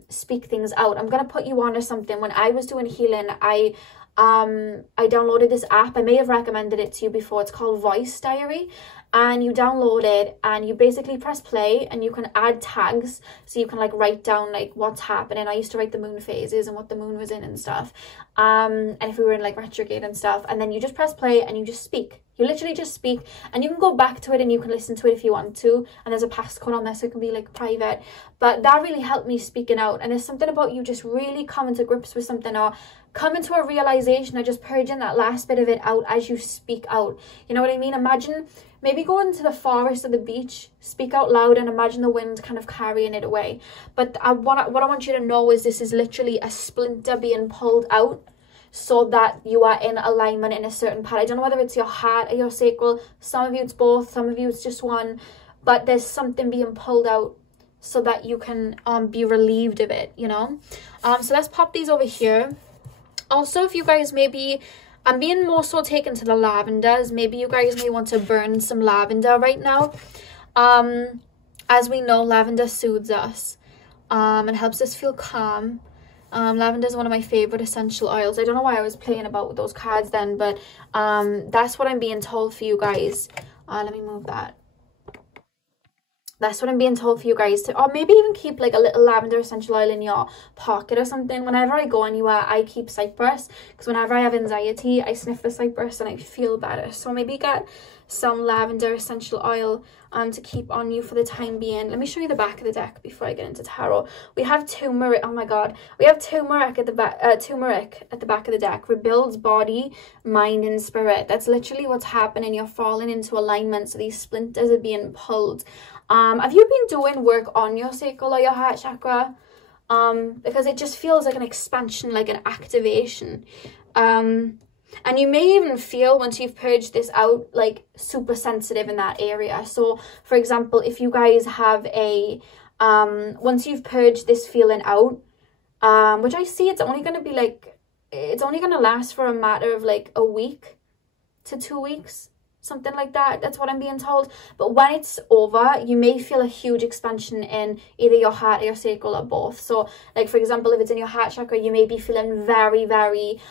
speak things out. I'm going to put you onto something. When I was doing healing, I downloaded this app. I may have recommended it to you before. It's called Voice Diary, and you download it and you basically press play and you can add tags, so you can like write down like what's happening. I used to write the moon phases and what the moon was in and stuff, and if we were in like retrograde and stuff, and then you just press play and you just speak. You literally just speak, and you can go back to it and you can listen to it if you want to, and there's a passcode on there so it can be like private. But that really helped me speaking out. And there's something about you just really coming to grips with something, or coming to a realization, or just purging that last bit of it out as you speak out. You know what I mean? Imagine maybe going to the forest or the beach, speak out loud, and imagine the wind kind of carrying it away. But what I want you to know is this is literally a splinter being pulled out, so that you are in alignment in a certain part. I don't know whether it's your heart or your sacral. Some of you it's both, some of you it's just one, but there's something being pulled out so that you can be relieved of it, you know. So let's pop these over here. Also, if you guys maybe, I'm being more so taken to the lavenders, maybe you guys may want to burn some lavender right now. As we know, lavender soothes us and helps us feel calm. Lavender is one of my favorite essential oils. I don't know why I was playing about with those cards then, but that's what I'm being told for you guys. Let me move that. That's what I'm being told for you guys to, or maybe even keep like a little lavender essential oil in your pocket or something. Whenever I go anywhere, I keep cypress, because whenever I have anxiety, I sniff the cypress and I feel better. So maybe get some lavender essential oil to keep on you for the time being. Let me show you the back of the deck before I get into tarot. We have turmeric. Oh my god, we have turmeric at the back. Turmeric at the back of the deck rebuilds body, mind, and spirit. That's literally what's happening. You're falling into alignment, so these splinters are being pulled. Have you been doing work on your sacral or your heart chakra? Because it just feels like an expansion, like an activation. And you may even feel, once you've purged this out, like super sensitive in that area. So for example, if you guys have a once you've purged this feeling out, which I see it's only going to be like, it's only going to last for a matter of like a week to 2 weeks, something like that. That's what I'm being told. But when it's over, you may feel a huge expansion in either your heart or your sacral, or both. So like for example, if it's in your heart chakra, you may be feeling very, very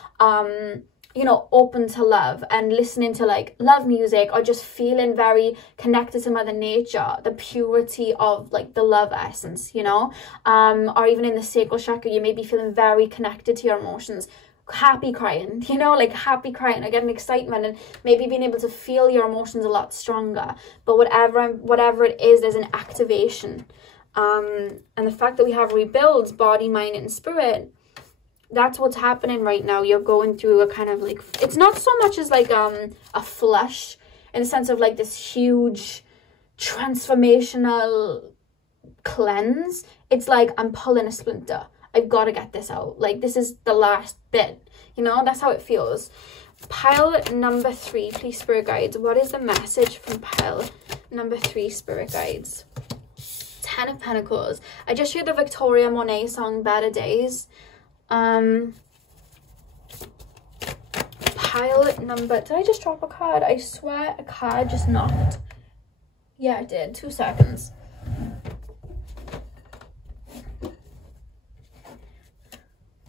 you know, open to love and listening to like love music, or just feeling very connected to Mother Nature, the purity of like the love essence, you know, or even in the sacral chakra, you may be feeling very connected to your emotions, happy crying, you know, like happy crying or getting excitement, and maybe being able to feel your emotions a lot stronger. But whatever it is, there's an activation, and the fact that we have rebuilds, body, mind, and spirit, that's what's happening right now. You're going through a kind of like, it's not so much as like a flush in the sense of like this huge transformational cleanse. It's like, I'm pulling a splinter, I've got to get this out, like this is the last bit, you know, that's how it feels. Pile number 3, please, spirit guides, what is the message from pile number 3, spirit guides? 10 of Pentacles. I just heard the Victoria Monet song Better Days. Pile number, did I just drop a card? I swear a card just knocked. Yeah, it did. 2 seconds.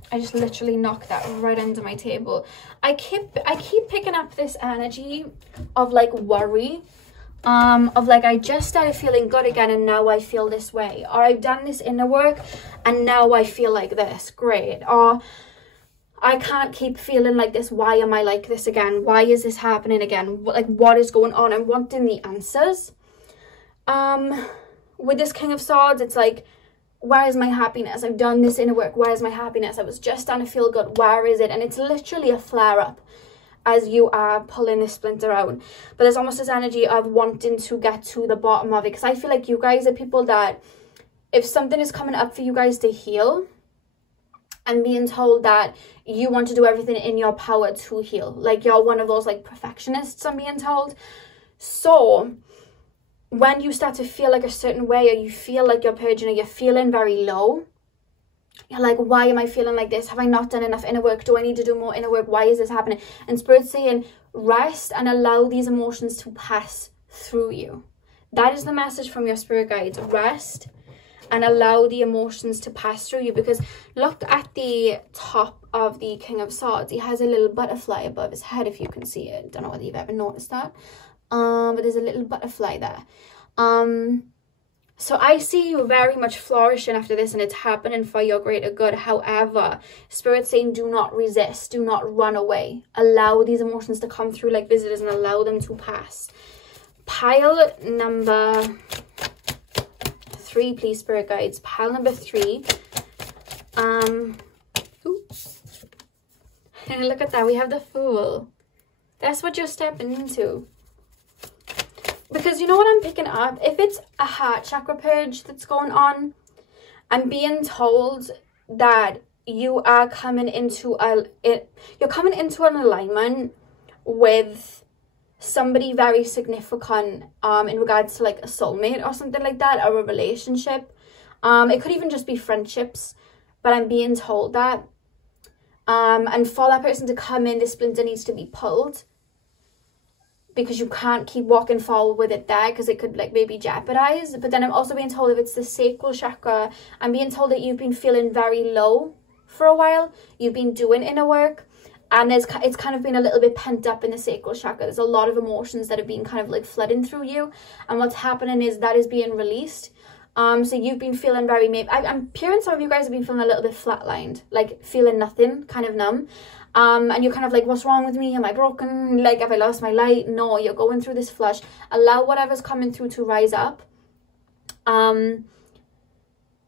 I just literally knocked that right under my table. I keep picking up this energy of like worry, of like, I just started feeling good again and now I feel this way, or I've done this inner work and now I feel like this, great, or I can't keep feeling like this, why am I like this again, why is this happening again, like what is going on? I'm wanting the answers. With this King of Swords, it's like, where is my happiness? I've done this inner work, where's my happiness? I was just starting to feel good, where is it? And it's literally a flare up as you are pulling this splinter out. But there's almost this energy of wanting to get to the bottom of it, because I feel like you guys are people that if something is coming up for you guys to heal, and being told that you want to do everything in your power to heal, like you're one of those like perfectionists, I'm being told. So when you start to feel like a certain way, or you feel like you're purging, or you're feeling very low, you're like, why am I feeling like this? Have I not done enough inner work? Do I need to do more inner work? Why is this happening? And Spirit's saying, rest and allow these emotions to pass through you. That is the message from your spirit guides. Rest and allow the emotions to pass through you. Because look at the top of the King of Swords. He has a little butterfly above his head, if you can see it. Don't know whether you've ever noticed that. But there's a little butterfly there. So I see you very much flourishing after this, and it's happening for your greater good. However, Spirit's saying, do not resist, do not run away. Allow these emotions to come through like visitors and allow them to pass. Pile number 3, please, spirit guides. Pile number 3. Look at that, we have the Fool. That's what you're stepping into. Because you know what I'm picking up? If it's a heart chakra purge that's going on, I'm being told that you are coming into you're coming into an alignment with somebody very significant in regards to like a soulmate or something like that, or a relationship. It could even just be friendships, but I'm being told that. And for that person to come in, this splinter needs to be pulled, because you can't keep walking forward with it there, because it could like maybe jeopardize. But then I'm also being told, if it's the sacral chakra, I'm being told that you've been feeling very low for a while. You've been doing inner work, and it's kind of been a little bit pent up in the sacral chakra. There's a lot of emotions that have been kind of like flooding through you, and what's happening is that is being released. So you've been feeling very, I'm hearing some of you guys have been feeling a little bit flatlined, like feeling nothing, kind of numb. And you're kind of like, what's wrong with me? Am I broken? Like, have I lost my light? No, you're going through this flush. Allow whatever's coming through to rise up.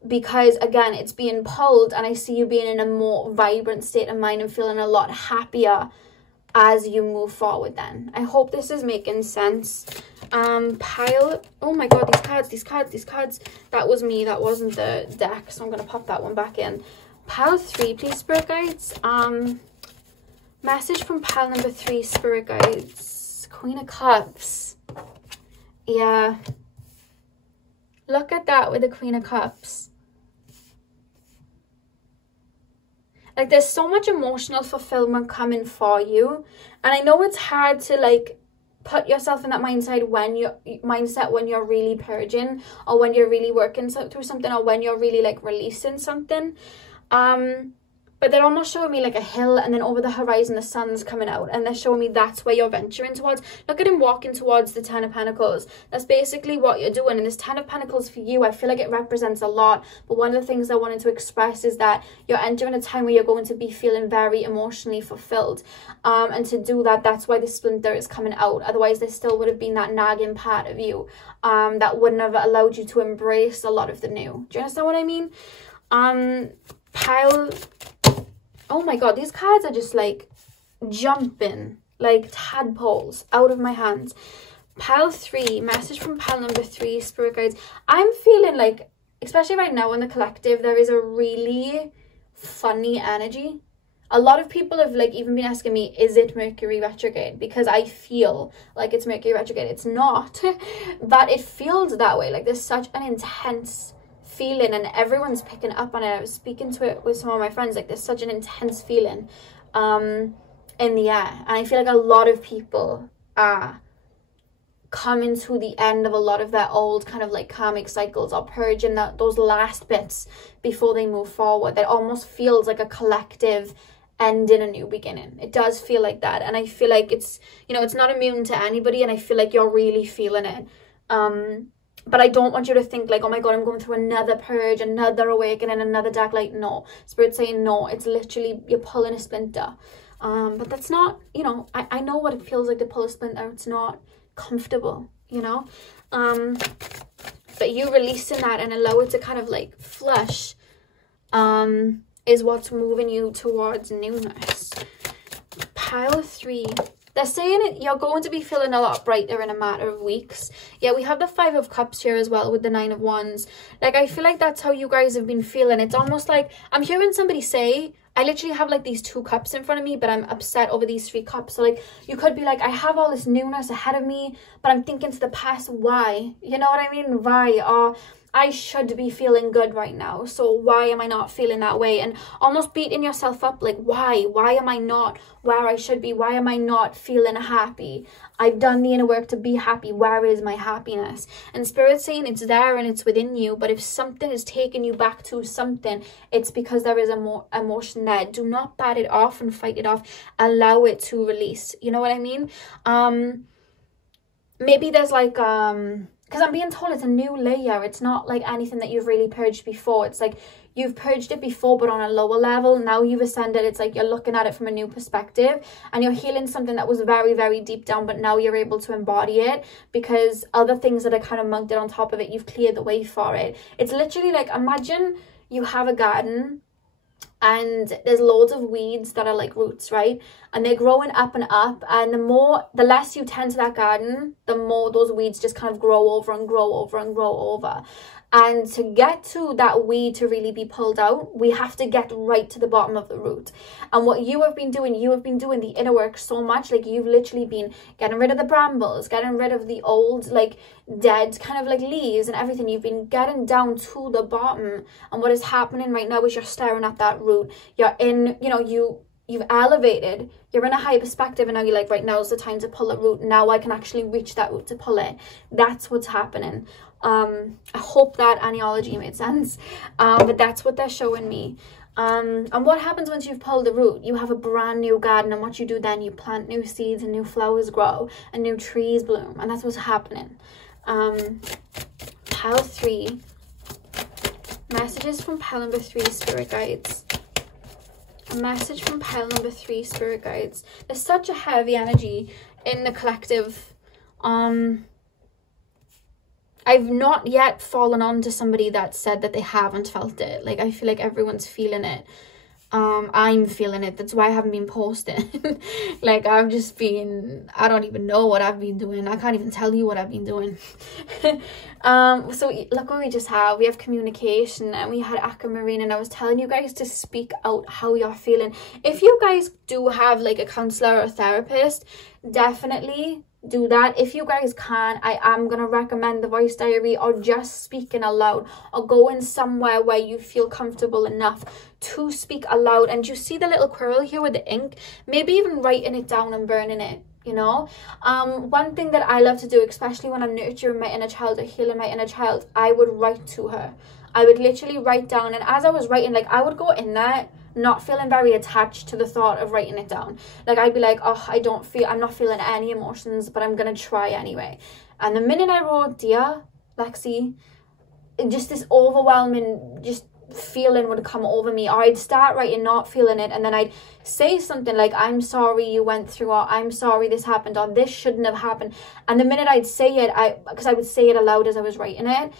Because again, it's being pulled, and I see you being in a more vibrant state of mind and feeling a lot happier as you move forward then. I hope this is making sense. Pile, oh my god, these cards. That was me, that wasn't the deck, so I'm going to pop that one back in. Pile 3, please, spirit guides. Message from pile number 3, spirit guides. Queen of Cups. Yeah. Look at that with the Queen of Cups. Like, there's so much emotional fulfillment coming for you. And I know it's hard to, like, put yourself in that mindset when you're really purging, or when you're really working through something, or when you're really, like, releasing something. But but they're almost showing me like a hill, and then over the horizon the sun's coming out, and they're showing me that's where you're venturing towards. Look at him walking towards the Ten of Pentacles. That's basically what you're doing. And this Ten of Pentacles for you, I feel like it represents a lot, but one of the things I wanted to express is that you're entering a time where you're going to be feeling very emotionally fulfilled, and to do that, that's why the splinter is coming out. Otherwise there still would have been that nagging part of you that wouldn't have allowed you to embrace a lot of the new. Do you understand what I mean? Pile, oh my god, these cards are just like jumping like tadpoles out of my hands. Pile 3, message from pile number 3, spirit guides. I'm feeling like, especially right now in the collective, there is a really funny energy. A lot of people have like even been asking me, is it Mercury retrograde? Because I feel like it's Mercury retrograde. It's not, but it feels that way. Like there's such an intense feeling, and everyone's picking up on it. I was speaking to it with some of my friends, like there's such an intense feeling in the air, and I feel like a lot of people are coming to the end of a lot of their old kind of like karmic cycles, or purging those last bits before they move forward. That almost feels like a collective end in a new beginning. It does feel like that, and I feel like it's, you know, it's not immune to anybody, and I feel like you're really feeling it. But I don't want you to think like, oh my god, I'm going through another purge, another awakening, another dark light. No, Spirit's saying no. It's literally you're pulling a splinter. But that's not, you know, I know what it feels like to pull a splinter. It's not comfortable, you know. But you releasing that and allow it to kind of like flush is what's moving you towards newness. Pile 3. They're saying it, you're going to be feeling a lot brighter in a matter of weeks. Yeah, we have the 5 of Cups here as well with the 9 of Wands. Like, I feel like that's how you guys have been feeling. It's almost like, I'm hearing somebody say, I literally have like these 2 cups in front of me, but I'm upset over these 3 cups. So like, you could be like, I have all this newness ahead of me, but I'm thinking to the past, why? You know what I mean? Why? Or I should be feeling good right now, so why am I not feeling that way? And almost beating yourself up, like, why am I not where I should be? Why am I not feeling happy? I've done the inner work to be happy. Where is my happiness? And Spirit's saying it's there and it's within you, but if something is taking you back to something, it's because there is a emotion there. Do not bat it off and fight it off. Allow it to release. You know what I mean? Maybe there's like because I'm being told it's a new layer. It's not like anything that you've really purged before. It's like you've purged it before, but on a lower level. Now you've ascended. It's like you're looking at it from a new perspective, and you're healing something that was very, very deep down, but now you're able to embody it because other things that are kind of mounted on top of it, you've cleared the way for it. It's literally like, imagine you have a garden and there's loads of weeds that are like roots, right? And they're growing up and up, and the less you tend to that garden, the more those weeds just kind of grow over and grow over and grow over. And to get to that weed to really be pulled out, we have to get right to the bottom of the root. And what you have been doing the inner work so much. Like, you've literally been getting rid of the brambles, getting rid of the old, like, dead kind of like leaves and everything. You've been getting down to the bottom. And what is happening right now is you're staring at that root. You're in, you know, you've elevated, you're in a high perspective, and now you're like, right, now's the time to pull a root. Now I can actually reach that root to pull it. That's what's happening. I hope that analogy made sense, but that's what they're showing me. And what happens once you've pulled the root? You have a brand new garden, and what you do then, you plant new seeds and new flowers grow and new trees bloom, and that's what's happening. Pile 3, messages from pile number 3, spirit guides. A message from pile number 3, spirit guides. There's such a heavy energy in the collective. I've not yet fallen on to somebody that said that they haven't felt it. Like, I feel like everyone's feeling it. I'm feeling it. That's why I haven't been posting. Like, I've just been, I don't even know what I've been doing. I can't even tell you what I've been doing. So look what we just have. We have communication, and we had Aquamarine, and I was telling you guys to speak out how you're feeling. If you guys do have like a counselor or a therapist, definitely do that. If you guys can, I am going to recommend the voice diary, or just speaking aloud, or going somewhere where you feel comfortable enough to speak aloud. And you see the little quirrell here with the ink? Maybe even writing it down and burning it, you know. One thing that I love to do, especially when I'm nurturing my inner child or healing my inner child, I would write to her. I would literally write down, and as I was writing, like, I would go in there not feeling very attached to the thought of writing it down. Like, I'd be like, oh, I'm not feeling any emotions, but I'm gonna try anyway. And the minute I wrote, dear Lexi, just this overwhelming feeling would come over me, or I'd start writing not feeling it, and then I'd say something like, I'm sorry you went through, or I'm sorry this happened, or this shouldn't have happened. And the minute I'd say it, because I would say it aloud as I was writing it,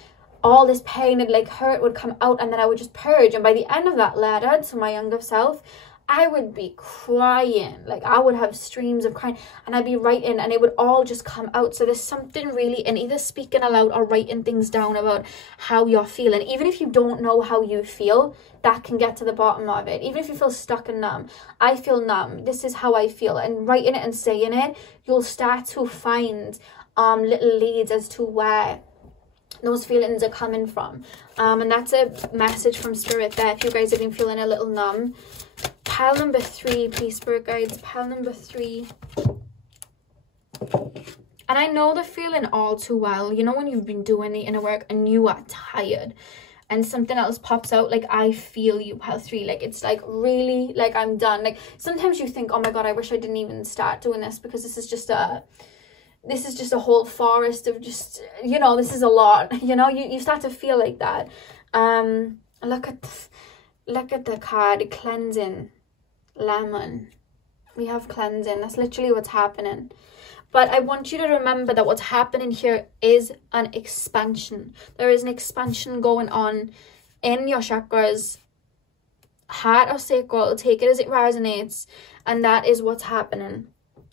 all this pain and like hurt would come out, and then I would just purge. And by the end of that letter to my younger self, I would be crying. Like, I would have streams of crying, and I'd be writing, and it would all just come out. So there's something really in either speaking aloud or writing things down about how you're feeling. Even if you don't know how you feel, that can get to the bottom of it. Even if you feel stuck and numb, I feel numb, this is how I feel, and writing it and saying it, you'll start to find little leads as to where those feelings are coming from. And that's a message from Spirit there. If you guys have been feeling a little numb, pile number 3, please, Spirit guides. Pile number 3. And I know the feeling all too well. You know, when you've been doing the inner work and you are tired and something else pops out, like, I feel you, pile 3. Like, it's like, really, like, I'm done. Like, sometimes you think, oh my God, I wish I didn't even start doing this, because this is just a whole forest of just, you know, this is a lot, you know, you start to feel like that. Look at the card, cleansing, lemon. We have cleansing. That's literally what's happening. But I want you to remember that what's happening here is an expansion. There is an expansion going on in your chakras, heart or sacral, take it as it resonates, and that is what's happening.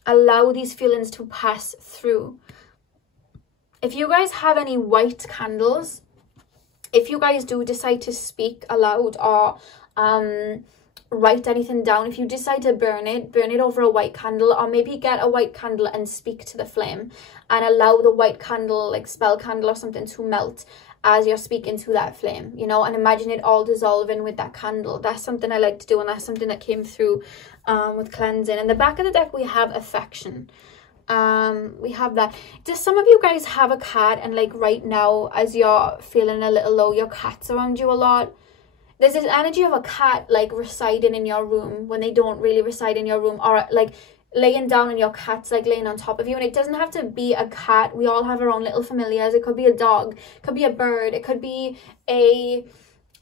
Allow these feelings to pass through. If you guys have any white candles, if you guys do decide to speak aloud or write anything down, if you decide to burn it over a white candle, or maybe get a white candle and speak to the flame and allow the white candle, like spell candle or something, to melt as you're speaking to that flame, you know, and imagine it all dissolving with that candle. That's something I like to do, and that's something that came through with cleansing. In the back of the deck, we have affection. We have that. Does some of you guys have a cat, and like right now, as you're feeling a little low, your cat's around you a lot? There's this energy of a cat like residing in your room when they don't really reside in your room, or like laying down and your cat's like laying on top of you. And it doesn't have to be a cat. We all have our own little familiars. It could be a dog, it could be a bird, it could be a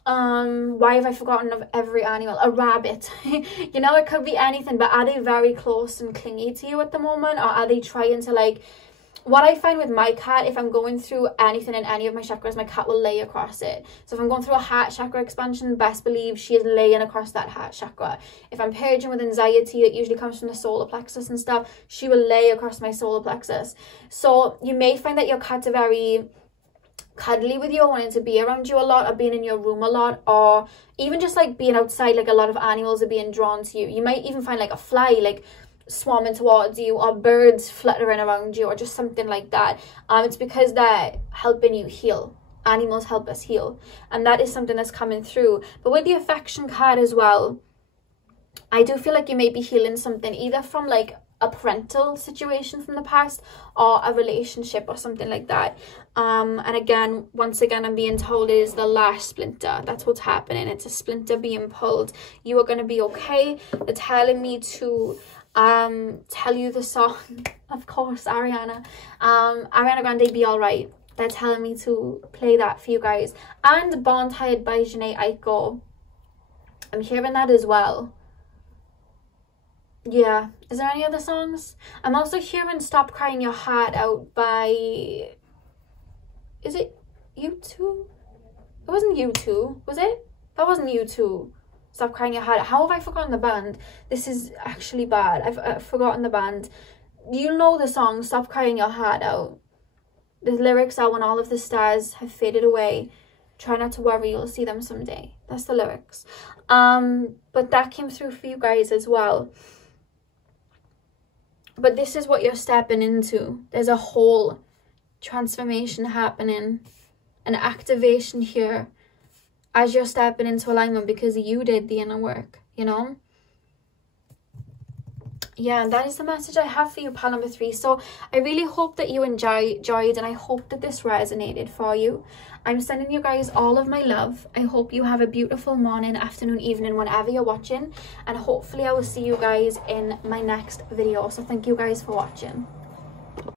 why have I forgotten of every animal? A rabbit. You know, it could be anything. But are they very close and clingy to you at the moment, or are they trying to like, what I find with my cat, if I'm going through anything in any of my chakras, my cat will lay across it. So if I'm going through a heart chakra expansion, best believe she is laying across that heart chakra. If I'm purging with anxiety, it usually comes from the solar plexus and stuff, she will lay across my solar plexus. So you may find that your cats are very cuddly with you, wanting to be around you a lot, or being in your room a lot, or even just like being outside. Like, a lot of animals are being drawn to you. You might even find like a fly like swarming towards you, or birds fluttering around you, or just something like that. It's because they're helping you heal. Animals help us heal, and that is something that's coming through. But with the affection card as well, I do feel like you may be healing something either from like a parental situation from the past, or a relationship or something like that. And again, once again, I'm being told it is the last splinter. That's what's happening. It's a splinter being pulled. You are going to be okay. They're telling me to tell you the song, of course, Ariana Grande, Be Alright. They're telling me to play that for you guys. And Born Tired by Jhené Aiko, I'm hearing that as well. Yeah, is there any other songs? I'm also hearing Stop Crying Your Heart Out by, is it U2? It wasn't U2, was it? That wasn't U2. Stop Crying Your Heart Out. How have I forgotten the band? This is actually bad. I've forgotten the band. You know the song Stop Crying Your Heart Out. The lyrics are, when all of the stars have faded away, try not to worry, you'll see them someday. That's the lyrics. But that came through for you guys as well. But this is what you're stepping into. There's a whole transformation happening, an activation here as you're stepping into alignment, because you did the inner work, you know? Yeah, that is the message I have for you, pal number 3. So I really hope that you enjoyed, and I hope that this resonated for you. I'm sending you guys all of my love. I hope you have a beautiful morning, afternoon, evening, whenever you're watching, and hopefully I will see you guys in my next video. So thank you guys for watching.